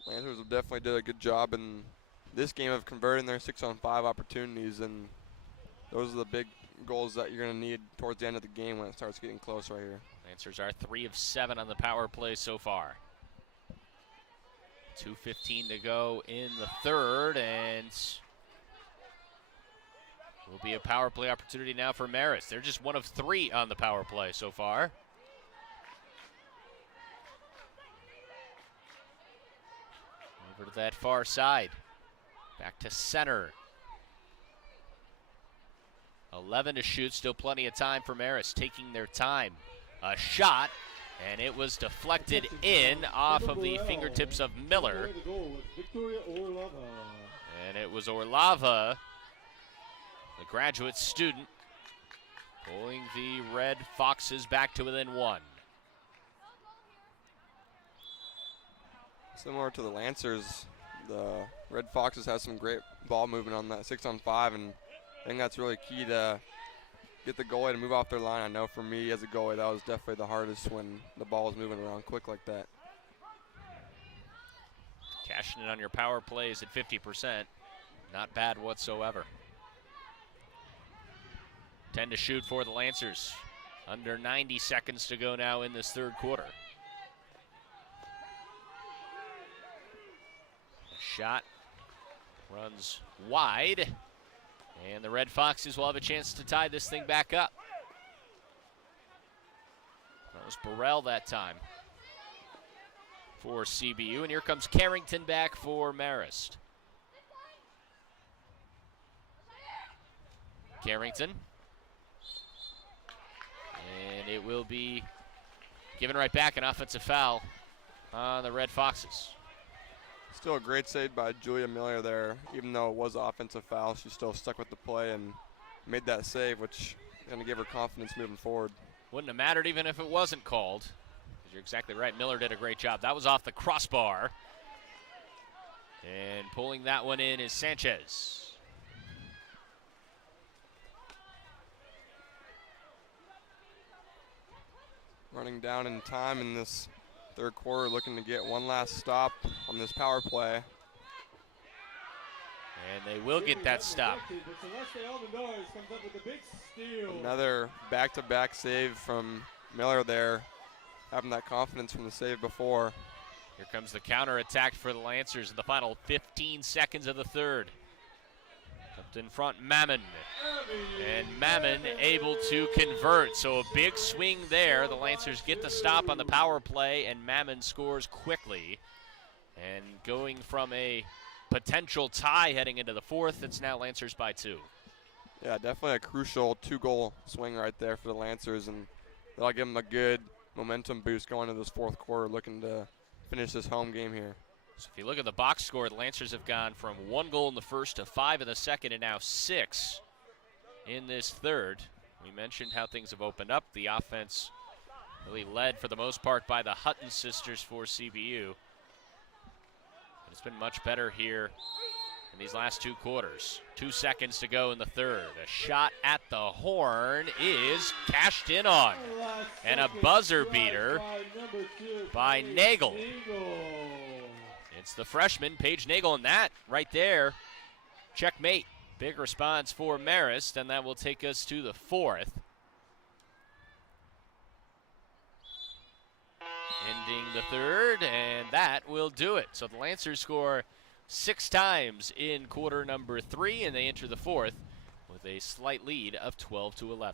Lancers have definitely did a good job in this game of converting their 6-on-5 opportunities, and those are the big goals that you're going to need towards the end of the game when it starts getting close right here. Lancers are 3 of 7 on the power play so far. 2:15 to go in the 3rd, and will be a power play opportunity now for Marist. They're just 1 of 3 on the power play so far. Over to that far side. Back to center. 11 to shoot, still plenty of time for Marist, taking their time. A shot, and it was deflected in off of the fingertips of Miller. And it was Orlava, the graduate student, pulling the Red Foxes back to within 1. Similar to the Lancers, the Red Foxes have some great ball movement on that 6-on-5, and I think that's really key to get the goalie to move off their line. I know for me as a goalie, that was definitely the hardest when the ball is moving around quick like that. Cashing in on your power plays at 50%. Not bad whatsoever. 10 to shoot for the Lancers. Under 90 seconds to go now in this third quarter. The shot runs wide, and the Red Foxes will have a chance to tie this thing back up. That was Burrell that time for CBU, and here comes Carrington back for Marist. Carrington, and it will be given right back, an offensive foul on the Red Foxes. Still a great save by Julia Miller there. Even though it was an offensive foul, she still stuck with the play and made that save, which is going to give her confidence moving forward. Wouldn't have mattered even if it wasn't called. You're exactly right. Miller did a great job. That was off the crossbar. And pulling that one in is Sanchez. Running down in time in this third quarter, looking to get one last stop on this power play. And they will get that stop. Another back-to-back save from Miller there, having that confidence from the save before. Here comes the counter-attack for the Lancers in the final 15 seconds of the third. Up in front, Mammon. And Mammon able to convert. So a big swing there. The Lancers get the stop on the power play, and Mammon scores quickly. And going from a potential tie heading into the fourth, it's now Lancers by 2. Yeah, definitely a crucial 2-goal swing right there for the Lancers, and that'll give them a good momentum boost going into this fourth quarter, looking to finish this home game here. So if you look at the box score, the Lancers have gone from 1 goal in the first to 5 in the second, and now 6 in this third. We mentioned how things have opened up. The offense really led for the most part by the Hutton sisters for CBU. And it's been much better here in these last 2 quarters. 2 seconds to go in the third. A shot at the horn is cashed in on. And a buzzer beater by Nagel. It's the freshman, Paige Nagel, and that right there, checkmate. Big response for Marist, and that will take us to the fourth. Ending the third, and that will do it. So the Lancers score 6 times in quarter number 3, and they enter the fourth with a slight lead of 12-11.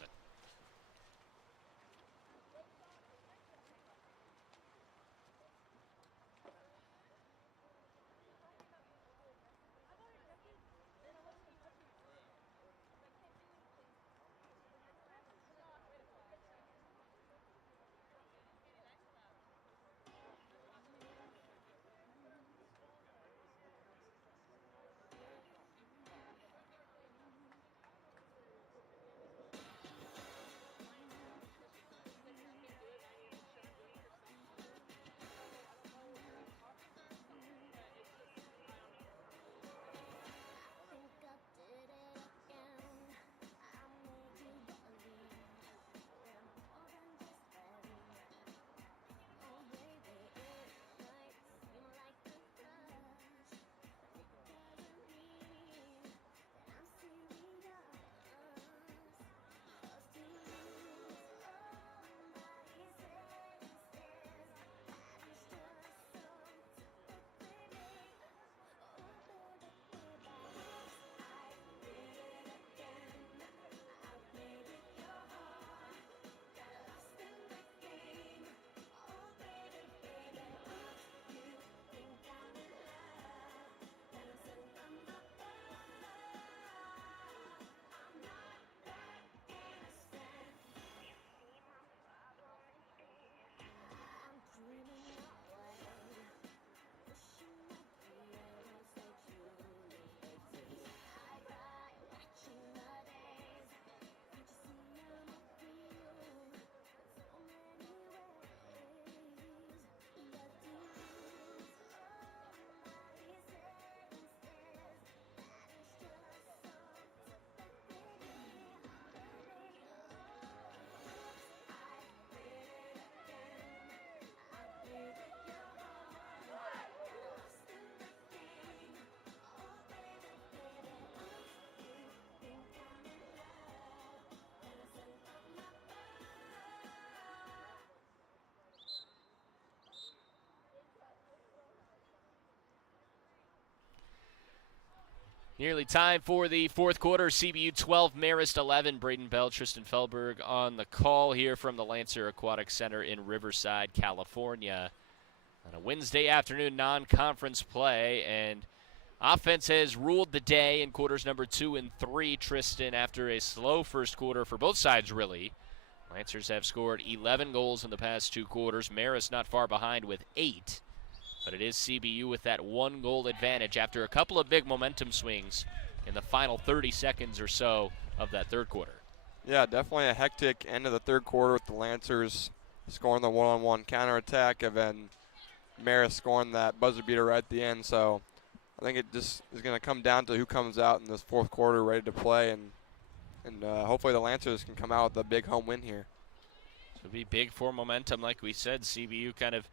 Nearly time for the fourth quarter. CBU 12, Marist 11. Braden Bell, Tristan Feldberg on the call here from the Lancer Aquatic Center in Riverside, California. On a Wednesday afternoon non-conference play, and offense has ruled the day in quarters number 2 and 3, Tristan, after a slow first quarter for both sides, really. Lancers have scored 11 goals in the past 2 quarters. Marist not far behind with 8. But it is CBU with that 1-goal advantage after a couple of big momentum swings in the final 30 seconds or so of that third quarter. Yeah, definitely a hectic end of the third quarter with the Lancers scoring the one-on-one counterattack and then Marist scoring that buzzer beater right at the end. So I think it just is going to come down to who comes out in this fourth quarter ready to play, and hopefully the Lancers can come out with a big home win here. It'll be big for momentum, like we said. CBU kind of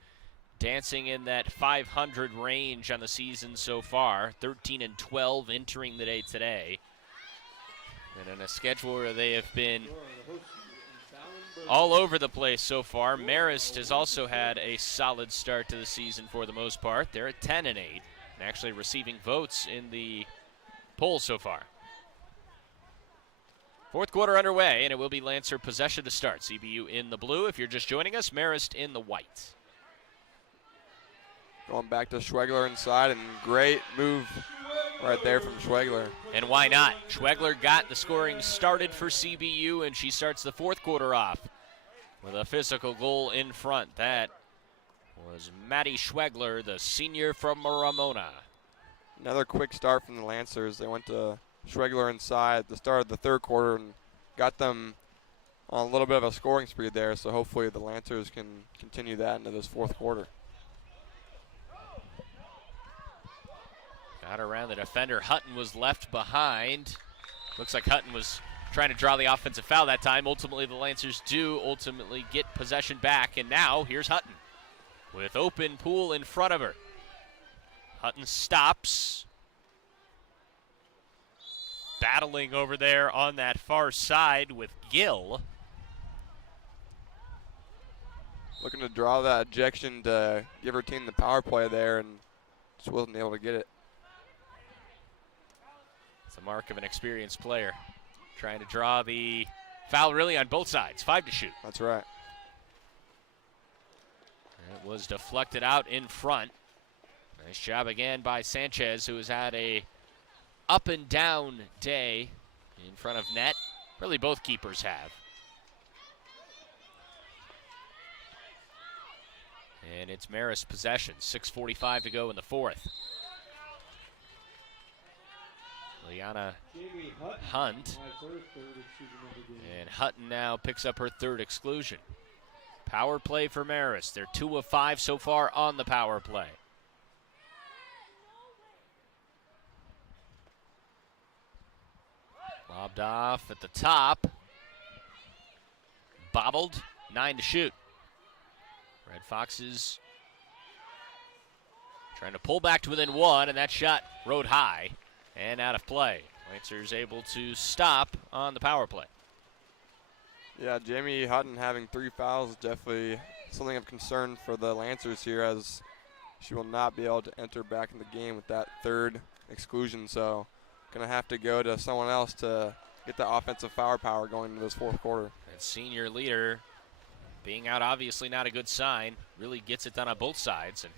dancing in that 500 range on the season so far, 13-12 entering the day today. And in a schedule where they have been all over the place so far. Marist has also had a solid start to the season for the most part. They're at 10-8 and actually receiving votes in the poll so far. Fourth quarter underway, and it will be Lancer possession to start. CBU in the blue if you're just joining us, Marist in the white. Going back to Schwegler inside, and great move right there from Schwegler. And why not? Schwegler got the scoring started for CBU, and she starts the fourth quarter off with a physical goal in front. That was Maddie Schwegler, the senior from Ramona. Another quick start from the Lancers. They went to Schwegler inside at the start of the third quarter and got them on a little bit of a scoring spree there, so hopefully the Lancers can continue that into this fourth quarter. Got around the defender. Hutton was left behind. Looks like Hutton was trying to draw the offensive foul that time. Ultimately, the Lancers do ultimately get possession back. And now, here's Hutton with open pool in front of her. Hutton stops. Battling over there on that far side with Gill. Looking to draw that ejection to give her team the power play there, and just wasn't able to get it. It's a mark of an experienced player. Trying to draw the foul really on both sides. 5 to shoot. That's right. It was deflected out in front. Nice job again by Sanchez, who has had a up and down day in front of net. Really both keepers have. And it's Marist possession. 6:45 to go in the fourth. Liana Hunt. And Hutton now picks up her third exclusion. Power play for Marist. They're 2 of 5 so far on the power play. Lobbed off at the top. Bobbled. 9 to shoot. Red Foxes trying to pull back to within 1, and that shot rode high and out of play. Lancers able to stop on the power play. Yeah, Jamie Hutton having 3 fouls is definitely something of concern for the Lancers here, as she will not be able to enter back in the game with that third exclusion. So going to have to go to someone else to get the offensive firepower going into this fourth quarter. And senior leader being out, obviously not a good sign. Really gets it done on both sides. And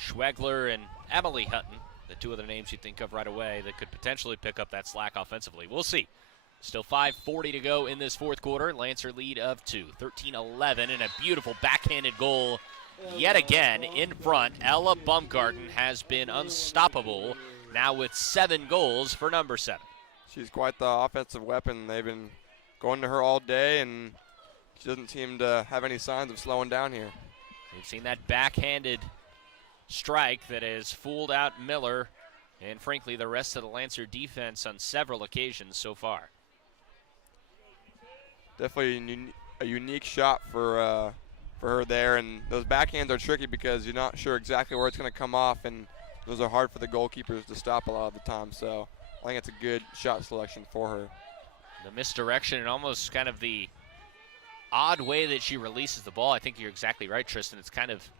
Schwegler and Emily Hutton, the two other names you think of right away that could potentially pick up that slack offensively. We'll see. Still 5:40 to go in this fourth quarter. Lancer lead of 2, 13-11, and a beautiful backhanded goal yet again in front. Ella Bumgarten has been unstoppable, now with 7 goals for number 7. She's quite the offensive weapon. They've been going to her all day, and she doesn't seem to have any signs of slowing down here. We've seen that backhanded strike that has fooled out Miller and, frankly, the rest of the Lancer defense on several occasions so far. Definitely a unique shot for her there, and those backhands are tricky because you're not sure exactly where it's going to come off, and those are hard for the goalkeepers to stop a lot of the time. So I think it's a good shot selection for her. The misdirection and almost kind of the odd way that she releases the ball. I think you're exactly right, Tristan. It's kind of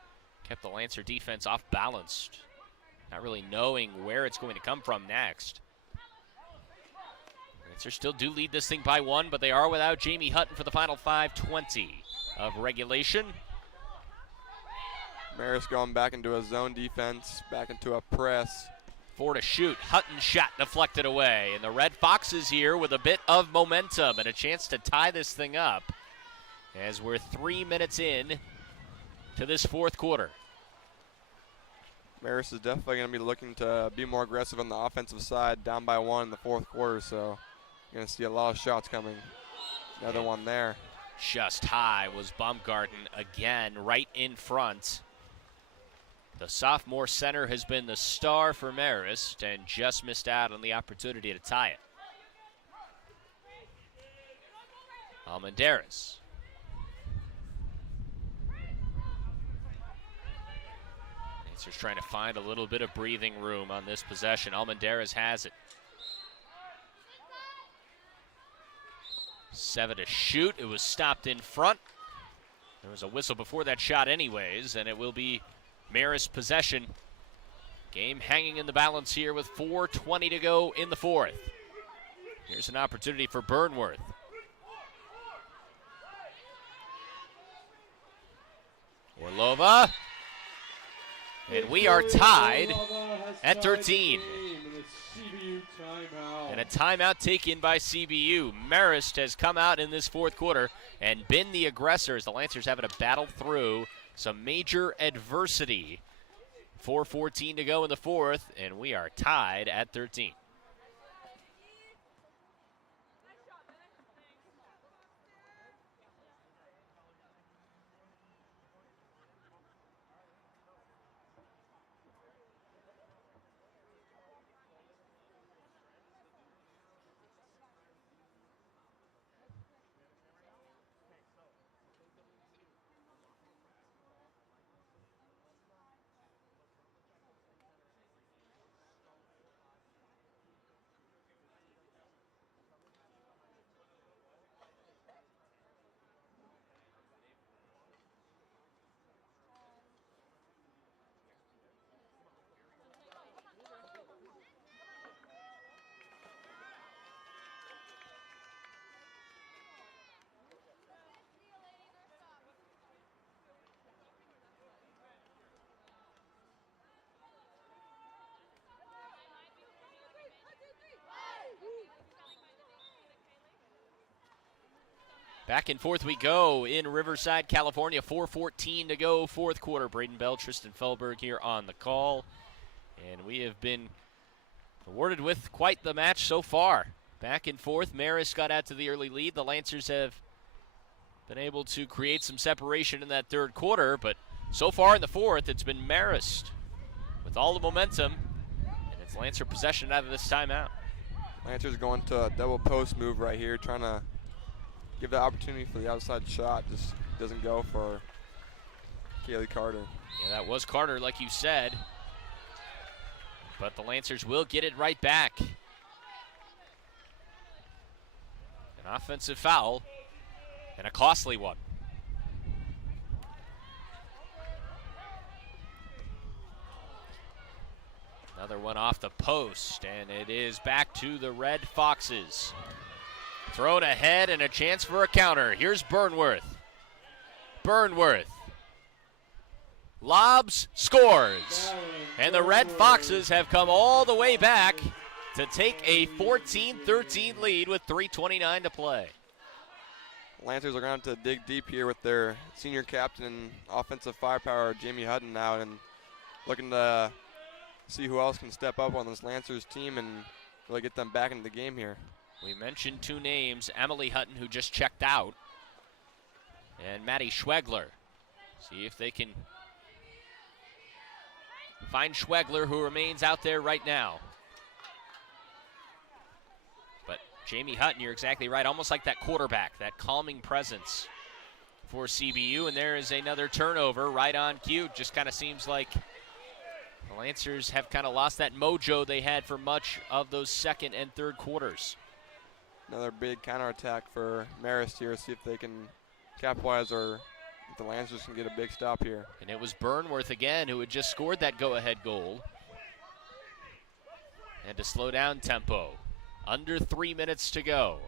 kept the Lancer defense off balanced. not really knowing where it's going to come from next. Lancers still do lead this thing by 1, but they are without Jamie Hutton for the final 5:20 of regulation. Marist going back into a zone defense, back into a press. 4 to shoot. Hutton's shot deflected away. And the Red Foxes here with a bit of momentum and a chance to tie this thing up as we're 3 minutes in to this fourth quarter. Marist is definitely going to be looking to be more aggressive on the offensive side, down by 1 in the fourth quarter, so you're going to see a lot of shots coming. Another one there. Just high was Baumgarten again, right in front. The sophomore center has been the star for Marist and just missed out on the opportunity to tie it. Almendarez. Lancers trying to find a little bit of breathing room on this possession. Almendarez has it. 7 to shoot. It was stopped in front. There was a whistle before that shot anyways, and it will be Marist possession. Game hanging in the balance here with 4:20 to go in the fourth. Here's an opportunity for Burnworth. Orlova. And we are tied at 13. And a timeout taken by CBU. Marist has come out in this fourth quarter and been the aggressors. The Lancers having to battle through some major adversity. 4:14 to go in the fourth, and we are tied at 13. Back and forth we go in Riverside, California. 4:14 to go, fourth quarter. Braden Bell, Tristan Fellberg here on the call. And we have been awarded with quite the match so far. Back and forth. Marist got out to the early lead. The Lancers have been able to create some separation in that third quarter, but so far in the fourth, it's been Marist with all the momentum, and it's Lancer possession out of this timeout. Lancers going to a double post move right here, trying to give the opportunity for the outside shot. Just doesn't go for Kaylee Carter. Yeah, that was Carter, like you said. But the Lancers will get it right back. An offensive foul, and a costly one. Another one off the post, and it is back to the Red Foxes. Thrown ahead and a chance for a counter. Here's Burnworth. Burnworth lobs, scores. And the Red Foxes have come all the way back to take a 14-13 lead with 3:29 to play. Lancers are going to have to dig deep here with their senior captain and offensive firepower, Jamie Hutton, out, and looking to see who else can step up on this Lancers team and really get them back into the game here. We mentioned two names, Emily Hutton, who just checked out, and Maddie Schwegler. See if they can find Schwegler, who remains out there right now. But Jamie Hutton, you're exactly right, almost like that quarterback, that calming presence for CBU, and there is another turnover right on cue. Just kind of seems like the Lancers have kind of lost that mojo they had for much of those second and third quarters. Another big counterattack for Marist here. See if they can capitalize or if the Lancers can get a big stop here. And it was Burnworth again who had just scored that go-ahead goal. and to slow down tempo. Under 3 minutes to go.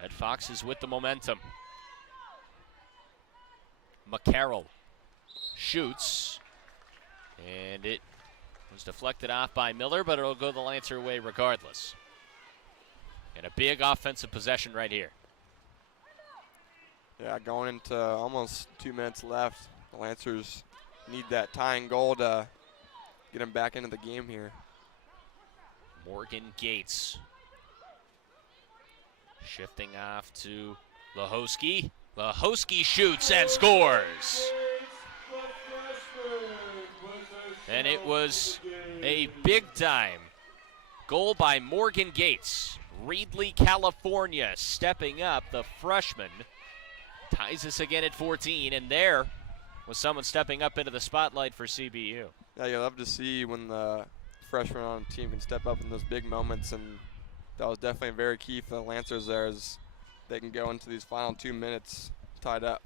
Red Foxes with the momentum. McCarroll shoots, and it was deflected off by Miller, but it'll go the Lancer way regardless. And a big offensive possession right here. Yeah, going into almost 2 minutes left, the Lancers need that tying goal to get them back into the game here. Morgan Gates shifting off to Lahosky. Lahosky shoots and scores. And it was a big-time goal by Morgan Gates. Reedley, California, stepping up. The freshman ties us again at 14, and there was someone stepping up into the spotlight for CBU. Yeah, you love to see when the freshman on the team can step up in those big moments, and that was definitely very key for the Lancers there as they can go into these final 2 minutes tied up.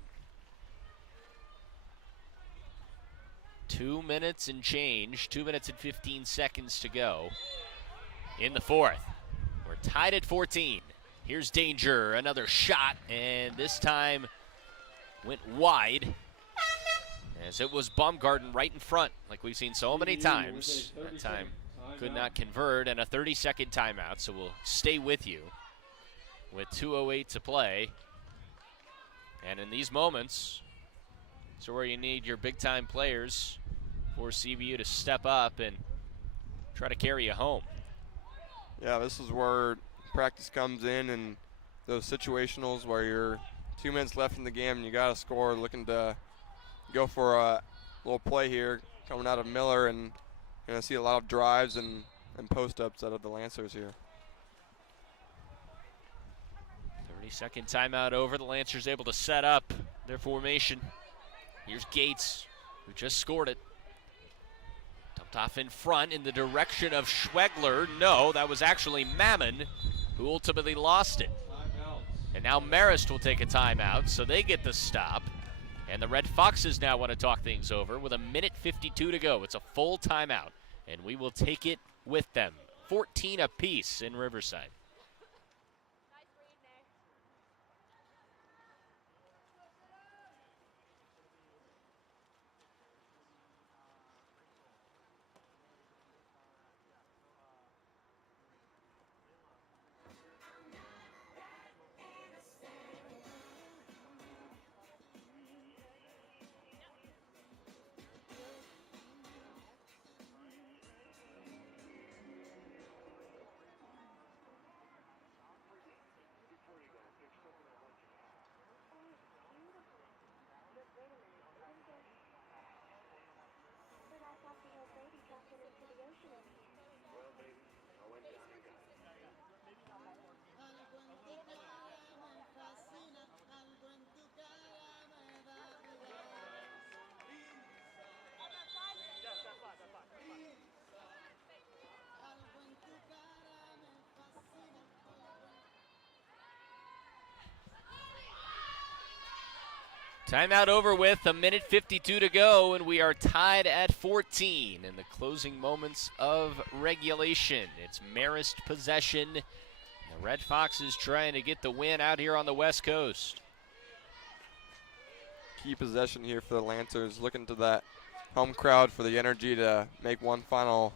2 minutes and change, 2 minutes and 15 seconds to go in the fourth. We're tied at 14. Here's Danger, another shot, and this time went wide as it was Baumgarten right in front, like we've seen so many times. That time could not convert, and a 30-second timeout, so we'll stay with you with 2:08 to play. And in these moments, so where you need your big-time players for CBU to step up and try to carry you home. Yeah, this is where practice comes in, and those situationals where you're 2 minutes left in the game and you got to score, looking to go for a little play here coming out of Miller, and you're going to see a lot of drives and post-ups out of the Lancers here. 30-second timeout over. The Lancers able to set up their formation. Here's Gates, who just scored it. Dumped off in front in the direction of Schwegler. No, that was actually Mammon who ultimately lost it. And now Marist will take a timeout, so they get the stop. And the Red Foxes now want to talk things over with 1:52 to go. It's a full timeout, and we will take it with them. 14 apiece in Riverside. Timeout over with, 1:52 to go, and we are tied at 14 in the closing moments of regulation. It's Marist possession. The Red Foxes trying to get the win out here on the West Coast. Key possession here for the Lancers, looking to that home crowd for the energy to make one final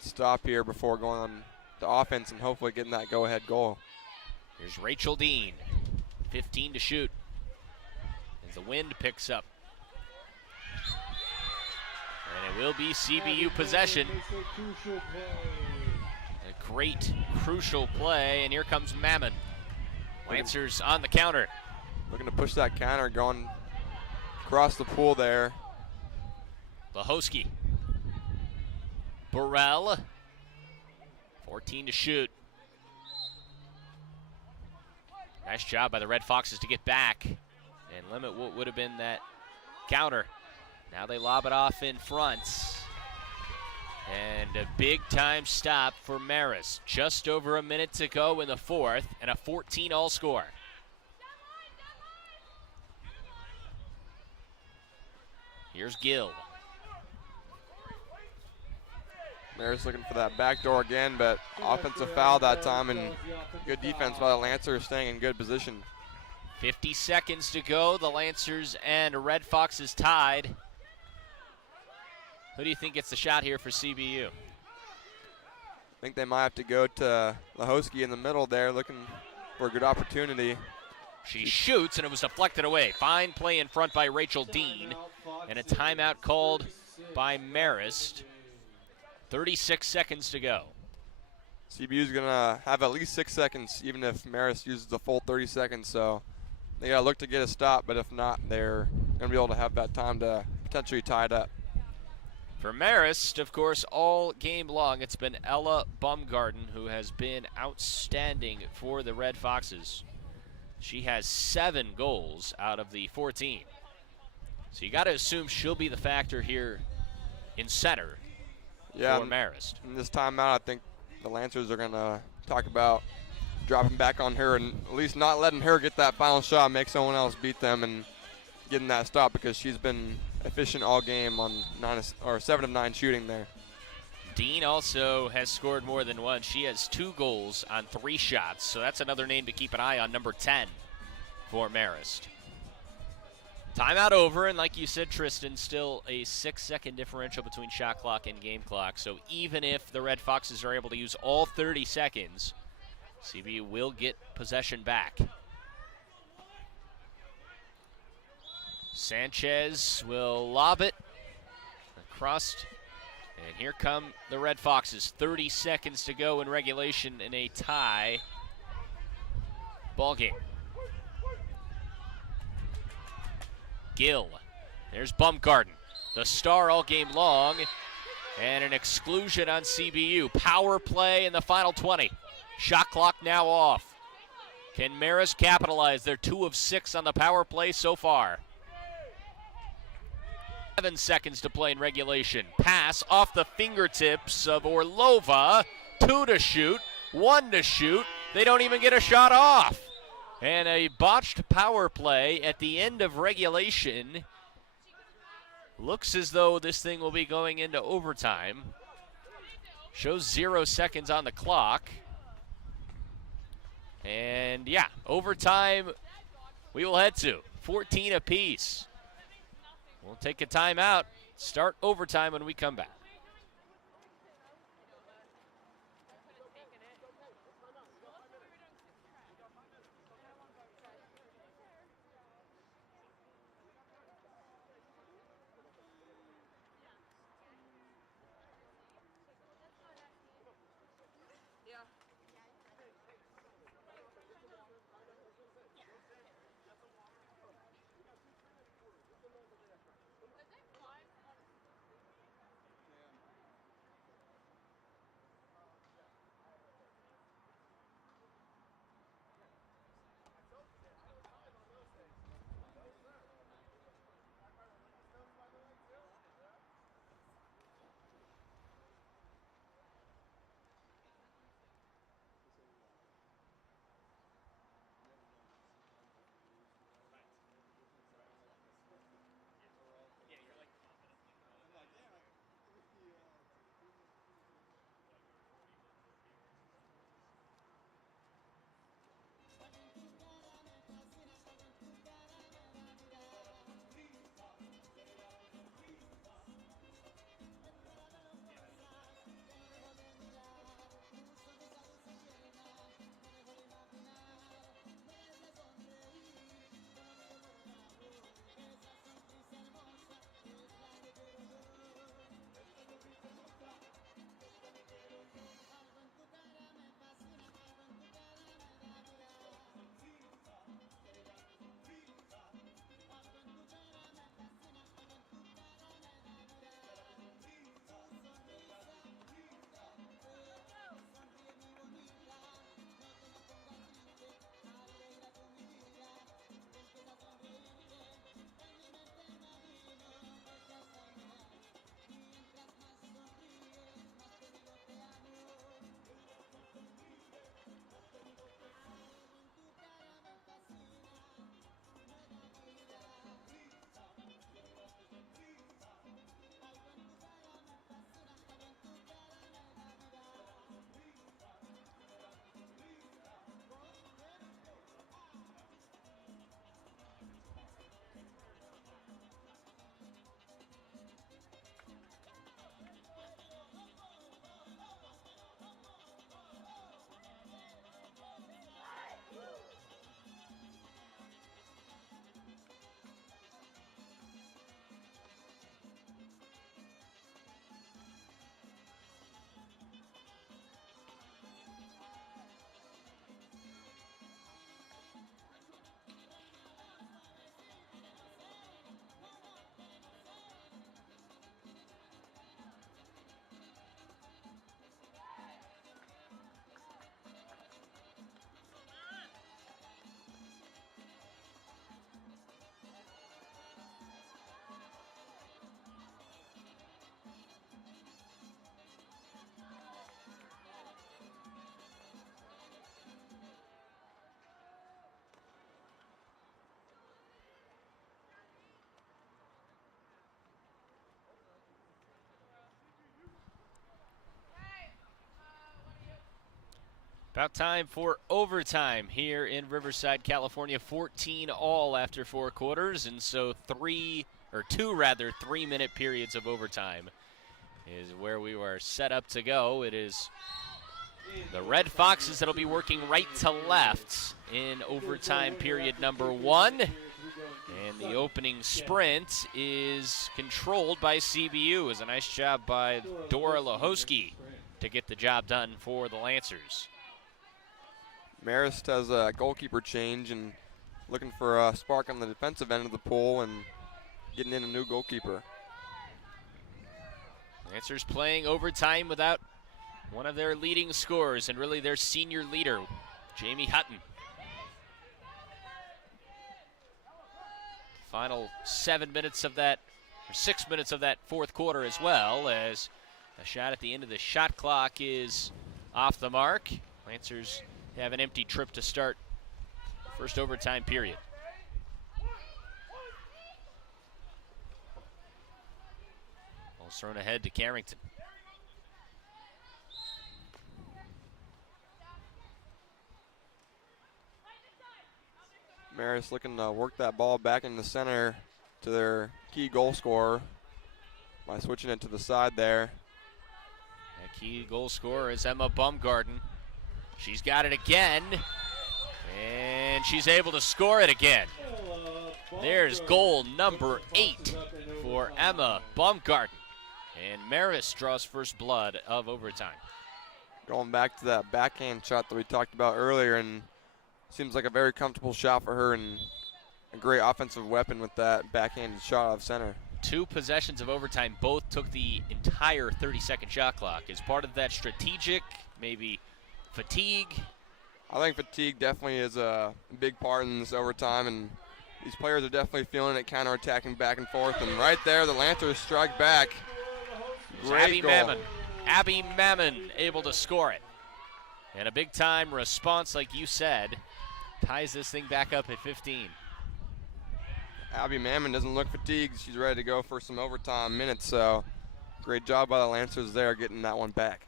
stop here before going on to offense and hopefully getting that go-ahead goal. Here's Rachel Dean, 15 to shoot. The wind picks up. And it will be CBU possession. A great, crucial play, and here comes Mammon. Lancers on the counter. Looking to push that counter, going across the pool there. Lahosky. Burrell. 14 to shoot. Nice job by the Red Foxes to get back and limit what would have been that counter. Now they lob it off in front. And a big-time stop for Marist. Just over a minute to go in the fourth, and a 14-all score. Here's Gill. Marist looking for that back door again, but offensive foul that time, and good defense by the Lancers, staying in good position. 50 seconds to go. The Lancers and Red Foxes tied. Who do you think gets the shot here for CBU? I think they might have to go to Lahosky in the middle there, looking for a good opportunity. She shoots, and it was deflected away. Fine play in front by Rachel Dean, and a timeout called by Marist. 36 seconds to go. CBU is going to have at least 6 seconds, even if Marist uses the full 30 seconds. So they got to look to get a stop, but if not, they're going to be able to have that time to potentially tie it up. For Marist, of course, all game long, it's been Ella Bumgarden who has been outstanding for the Red Foxes. She has 7 goals out of the 14. So you got to assume she'll be the factor here in center for Marist. In this timeout, I think the Lancers are going to talk about dropping back on her and at least not letting her get that final shot, make someone else beat them and getting that stop, because she's been efficient all game on 7 of 9 shooting there. Dean also has scored more than one. She has 2 goals on 3 shots, so that's another name to keep an eye on, number 10 for Marist. Timeout over, and like you said, Tristan, still a 6-second differential between shot clock and game clock. So even if the Red Foxes are able to use all 30 seconds, CBU will get possession back. Sanchez will lob it across, and here come the Red Foxes. 30 seconds to go in regulation in a tie ball game. Gill. There's Bumgarden, the star all game long, and an exclusion on CBU. Power play in the final 20. Shot clock now off. Can Marist capitalize? They're 2 of 6 on the power play so far. 7 seconds to play in regulation. Pass off the fingertips of Orlova. 2 to shoot, 1 to shoot. They don't even get a shot off. And a botched power play at the end of regulation. Looks as though this thing will be going into overtime. Shows 0 seconds on the clock. And yeah, overtime we will head to 14 apiece. We'll take a timeout, start overtime when we come back. About time for overtime here in Riverside, California. 14 all after 4 quarters, and so 3-minute periods of overtime is where we were set up to go. It is the Red Foxes that'll be working right to left in overtime period number 1. And the opening sprint is controlled by CBU. It was a nice job by Dora Lahoski to get the job done for the Lancers. Marist has a goalkeeper change and looking for a spark on the defensive end of the pool and getting in a new goalkeeper. Lancers playing overtime without one of their leading scorers and really their senior leader, Jamie Hutton. Final 6 minutes of that fourth quarter as well, as a shot at the end of the shot clock is off the mark. Lancers have an empty trip to start first overtime period. Ball's thrown ahead to Carrington. Marist looking to work that ball back in the center to their key goal scorer by switching it to the side there. That key goal scorer is Emma Baumgarten. She's got it again, and she's able to score it again. There's goal number 8 for Emma Baumgarten, and Marist draws first blood of overtime. Going back to that backhand shot that we talked about earlier, and seems like a very comfortable shot for her and a great offensive weapon with that backhanded shot off center. 2 possessions of overtime both took the entire 30-second shot clock. Is part of that strategic, maybe fatigue? I think fatigue definitely is a big part in this overtime, and these players are definitely feeling it, counterattacking back and forth. And right there, the Lancers strike back. Great goal. Abby Mammon able to score it. And a big-time response, like you said, ties this thing back up at 15. Abby Mammon doesn't look fatigued. She's ready to go for some overtime minutes, so great job by the Lancers there getting that one back.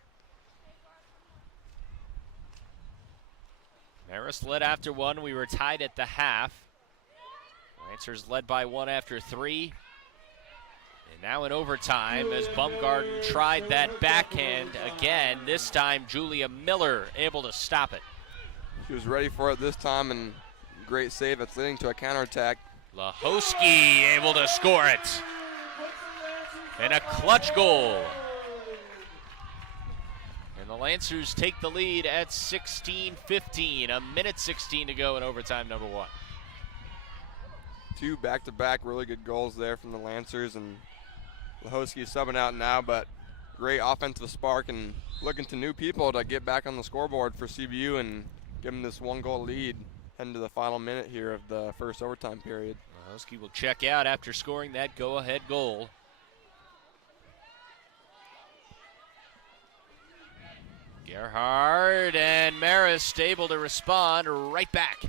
Marist led after 1. We were tied at the half. Lancers led by 1 after 3. And now in overtime, as Baumgarten tried that backhand again, this time Julia Miller able to stop it. She was ready for it this time, and great save that's leading to a counterattack. Lahoski able to score it. And a clutch goal. And the Lancers take the lead at 16-15. A minute 16 to go in overtime number 1. 2 back-to-back really good goals there from the Lancers, and Lahoski is subbing out now, but great offensive spark and looking to new people to get back on the scoreboard for CBU and give them this 1-goal lead heading to the final minute here of the first overtime period. Lahoski will check out after scoring that go-ahead goal. Gerhard and Marist able to respond right back.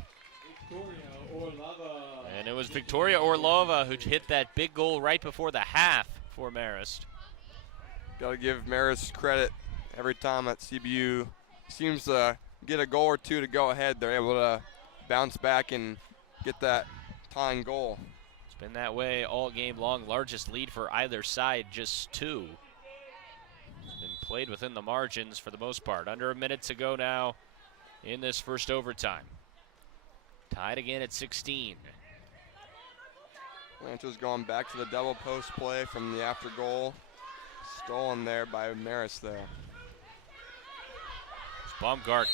And it was Victoria Orlova who hit that big goal right before the half for Marist. Got to give Marist credit. Every time that CBU seems to get a goal or two to go ahead, they're able to bounce back and get that tying goal. It's been that way all game long. Largest lead for either side, just 2. It's been played within the margins for the most part. Under a minute to go now in this first overtime. Tied again at 16. Lancers going back to the double post play from the after goal. Stolen there by Marist there. It's Baumgarten.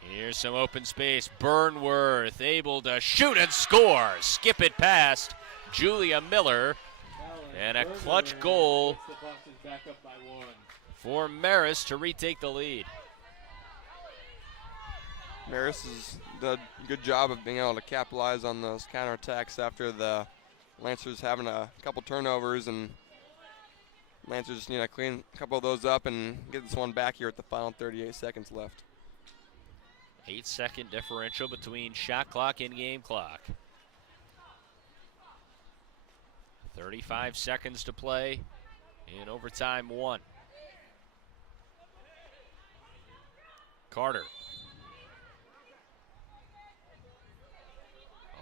Here's some open space. Burnworth able to shoot and score. Skip it past Julia Miller. And a clutch goal for Marist to retake the lead. Marist has done a good job of being able to capitalize on those counterattacks after the Lancers having a couple turnovers, and Lancers just need to clean a couple of those up and get this one back here at the final 38 seconds left. 8-second differential between shot clock and game clock. 35 seconds to play in overtime 1. Carter.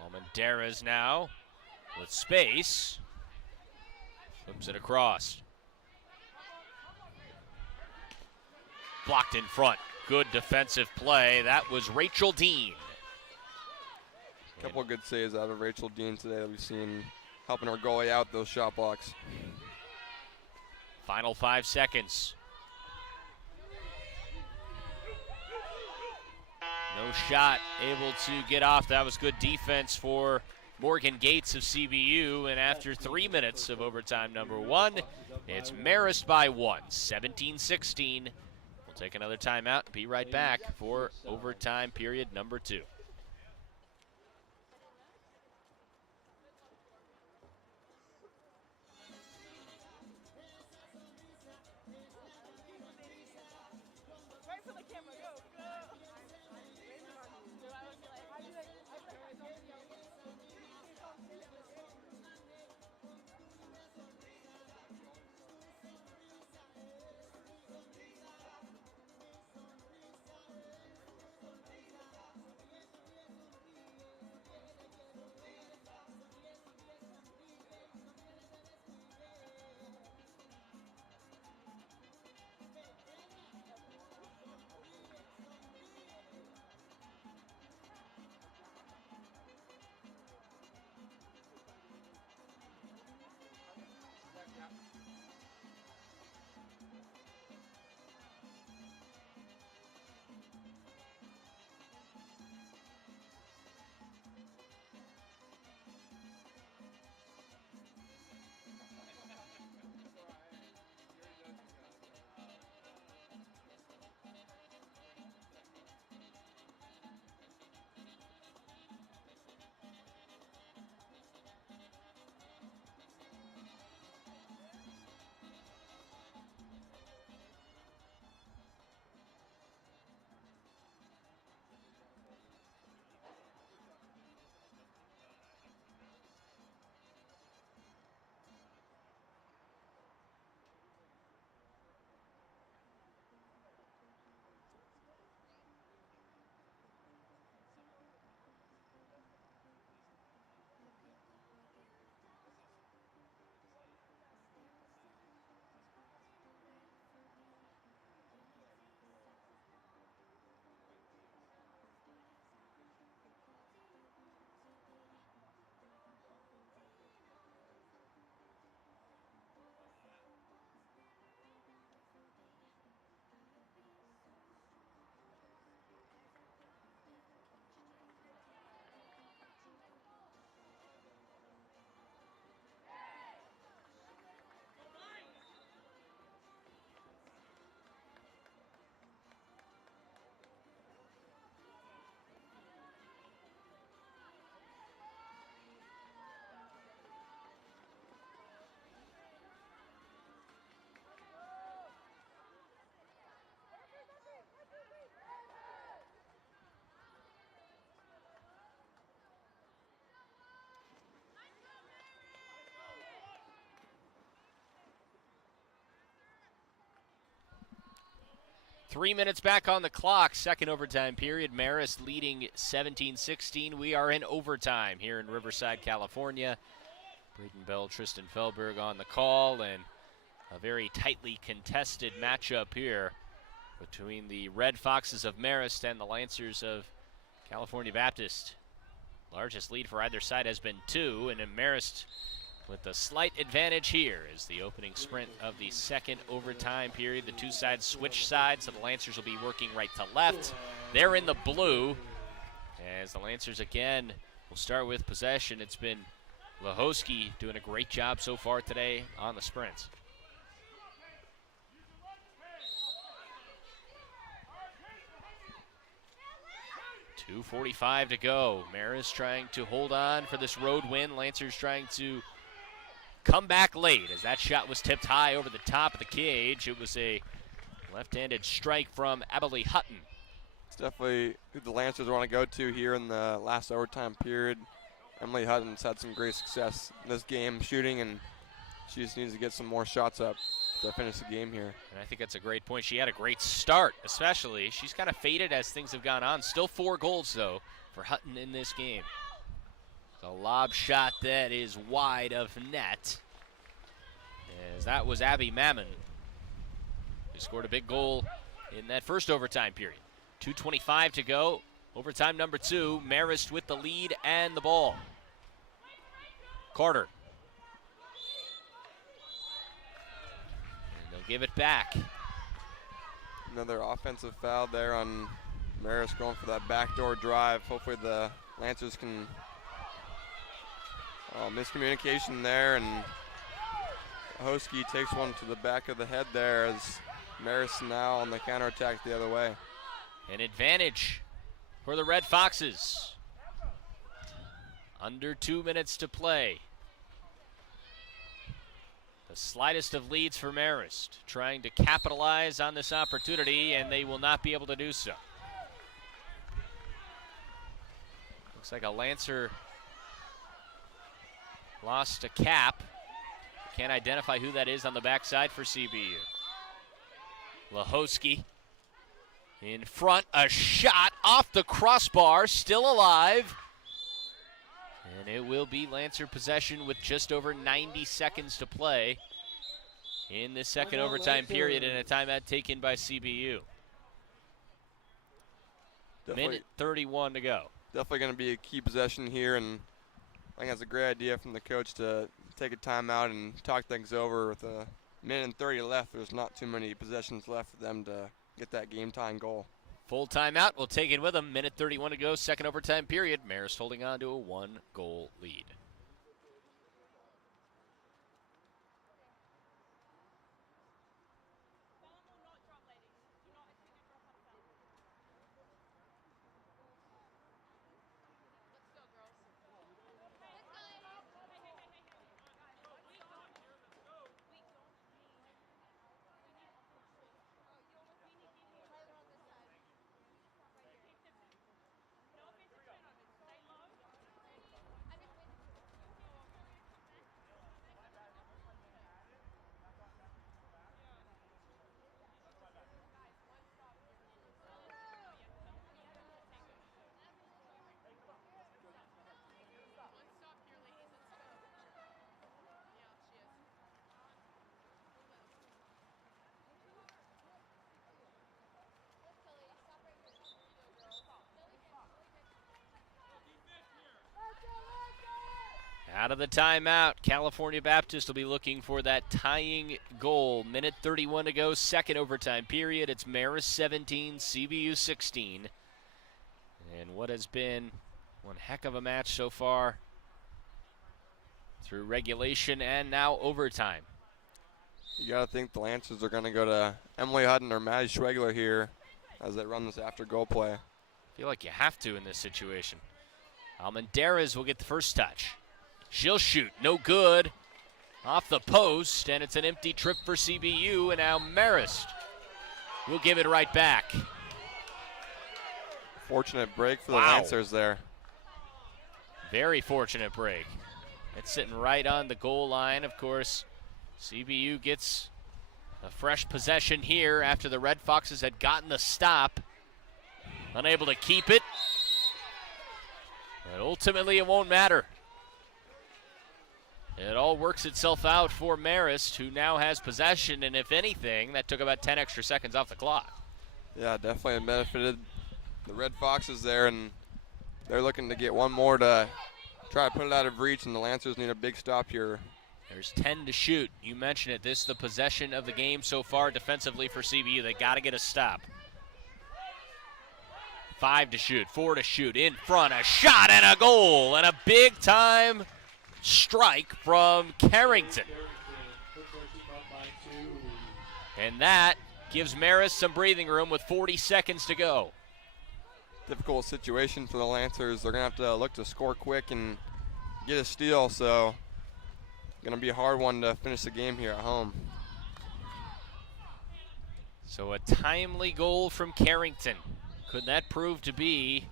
Almendarez now with space. Flips it across. Blocked in front. Good defensive play. That was Rachel Dean. A couple of good saves out of Rachel Dean today that we've seen helping our goalie out those shot blocks. Final 5 seconds. No shot able to get off. That was good defense for Morgan Gates of CBU. And after 3 minutes of overtime number 1, it's Marist by 1, 17-16. We'll take another timeout and be right back for overtime period number 2. Three minutes back on the clock, second overtime period. Marist leading 17-16. We are in overtime here in Riverside, California. Braden Bell, Tristan Feldberg on the call, and a very tightly contested matchup here between the Red Foxes of Marist and the Lancers of California Baptist. Largest lead for either side has been 2, and in Marist with the slight advantage here is the opening sprint of the second overtime period. The two sides switch sides, so the Lancers will be working right to left. They're in the blue, as the Lancers again will start with possession. It's been Lahoski doing a great job so far today on the sprints. 2:45 to go. Marist trying to hold on for this road win. Lancers trying to come back late as that shot was tipped high over the top of the cage. It was a left-handed strike from Abilene Hutton. It's definitely who the Lancers want to go to here in the last overtime period. Emily Hutton's had some great success in this game shooting, and she just needs to get some more shots up. to finish the game here. And I think that's a great point. She had a great start, especially. She's kind of faded as things have gone on. Still 4 goals, though, for Hutton in this game. A lob shot that is wide of net, as that was Abby Mammon, who scored a big goal in that first overtime period. 2:25 to go. Overtime number 2. Marist with the lead and the ball. Carter. And they'll give it back. Another offensive foul there on Marist going for that backdoor drive. Hopefully the Lancers can miscommunication there, and Hosky takes one to the back of the head there as Marist now on the counterattack the other way. An advantage for the Red Foxes. Under 2 minutes to play. The slightest of leads for Marist, trying to capitalize on this opportunity, and they will not be able to do so. Looks like a Lancer lost a cap. Can't identify who that is on the backside for CBU. Lahosky in front, a shot off the crossbar, still alive. And it will be Lancer possession with just over 90 seconds to play in this second overtime period, and a timeout taken by CBU. Minute 31 to go. Definitely going to be a key possession here, and I think that's a great idea from the coach to take a timeout and talk things over. With a minute and 30 left, there's not too many possessions left for them to get that game-time goal. Full timeout, we'll take it with them. Minute 31 to go, second overtime period. Marist holding on to a 1-goal lead. Out of the timeout, California Baptist will be looking for that tying goal. Minute 31 to go, second overtime period. It's Marist 17, CBU 16. And what has been one heck of a match so far through regulation and now overtime. You got to think the Lancers are going to go to Emily Hutton or Maddie Schwegler here as they run this after goal play. I feel like you have to in this situation. Almendarez will get the first touch. She'll shoot, no good. Off the post, and it's an empty trip for CBU, and now Marist will give it right back. Fortunate break for the Lancers there. Very fortunate break. It's sitting right on the goal line. Of course, CBU gets a fresh possession here after the Red Foxes had gotten the stop. Unable to keep it. But ultimately, it won't matter. It all works itself out for Marist, who now has possession, and if anything, that took about 10 extra seconds off the clock. Yeah, definitely benefited the Red Foxes there, and they're looking to get one more to try to put it out of reach, and the Lancers need a big stop here. There's 10 to shoot. You mentioned it. This is the possession of the game so far defensively for CBU. They got to get a stop. 5 to shoot, 4 to shoot, in front, a shot and a goal, and a big-time strike from Carrington. And that gives Marist some breathing room with 40 seconds to go. Difficult situation for the Lancers. They're going to have to look to score quick and get a steal, so going to be a hard one to finish the game here at home. So a timely goal from Carrington. Could that prove to be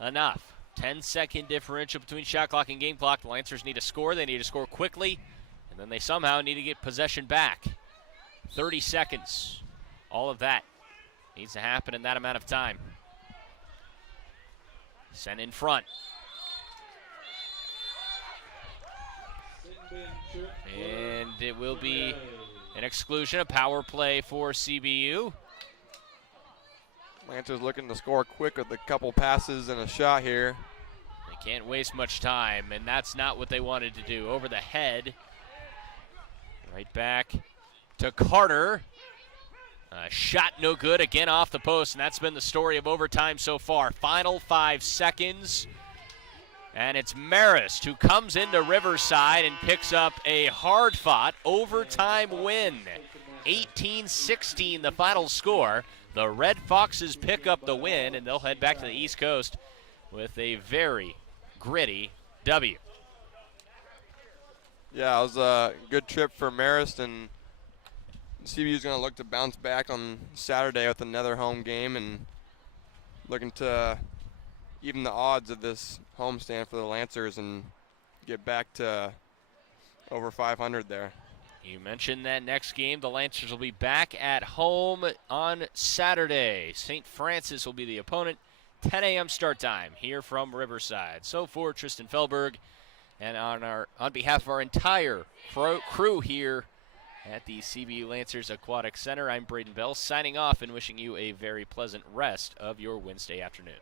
enough? 10-second differential between shot clock and game clock. The Lancers need to score. They need to score quickly, and then they somehow need to get possession back. 30 seconds. All of that needs to happen in that amount of time. Sent in front. And it will be an exclusion, a power play for CBU. Lancers looking to score quick with a couple passes and a shot here. They can't waste much time, and that's not what they wanted to do. Over the head. Right back to Carter. Shot no good, again off the post, and that's been the story of overtime so far. Final 5 seconds, and it's Marist who comes into Riverside and picks up a hard-fought overtime win. 18-16 the final score. The Red Foxes pick up the win, and they'll head back to the East Coast with a very gritty W. Yeah, it was a good trip for Marist, and CBU is going to look to bounce back on Saturday with another home game and looking to even the odds of this homestand for the Lancers and get back to over 500 there. You mentioned that next game, the Lancers will be back at home on Saturday. St. Francis will be the opponent. 10 a.m. start time here from Riverside. So for Tristan Felberg and on behalf of our entire crew here at the CBU Lancers Aquatic Center, I'm Braden Bell signing off and wishing you a very pleasant rest of your Wednesday afternoon.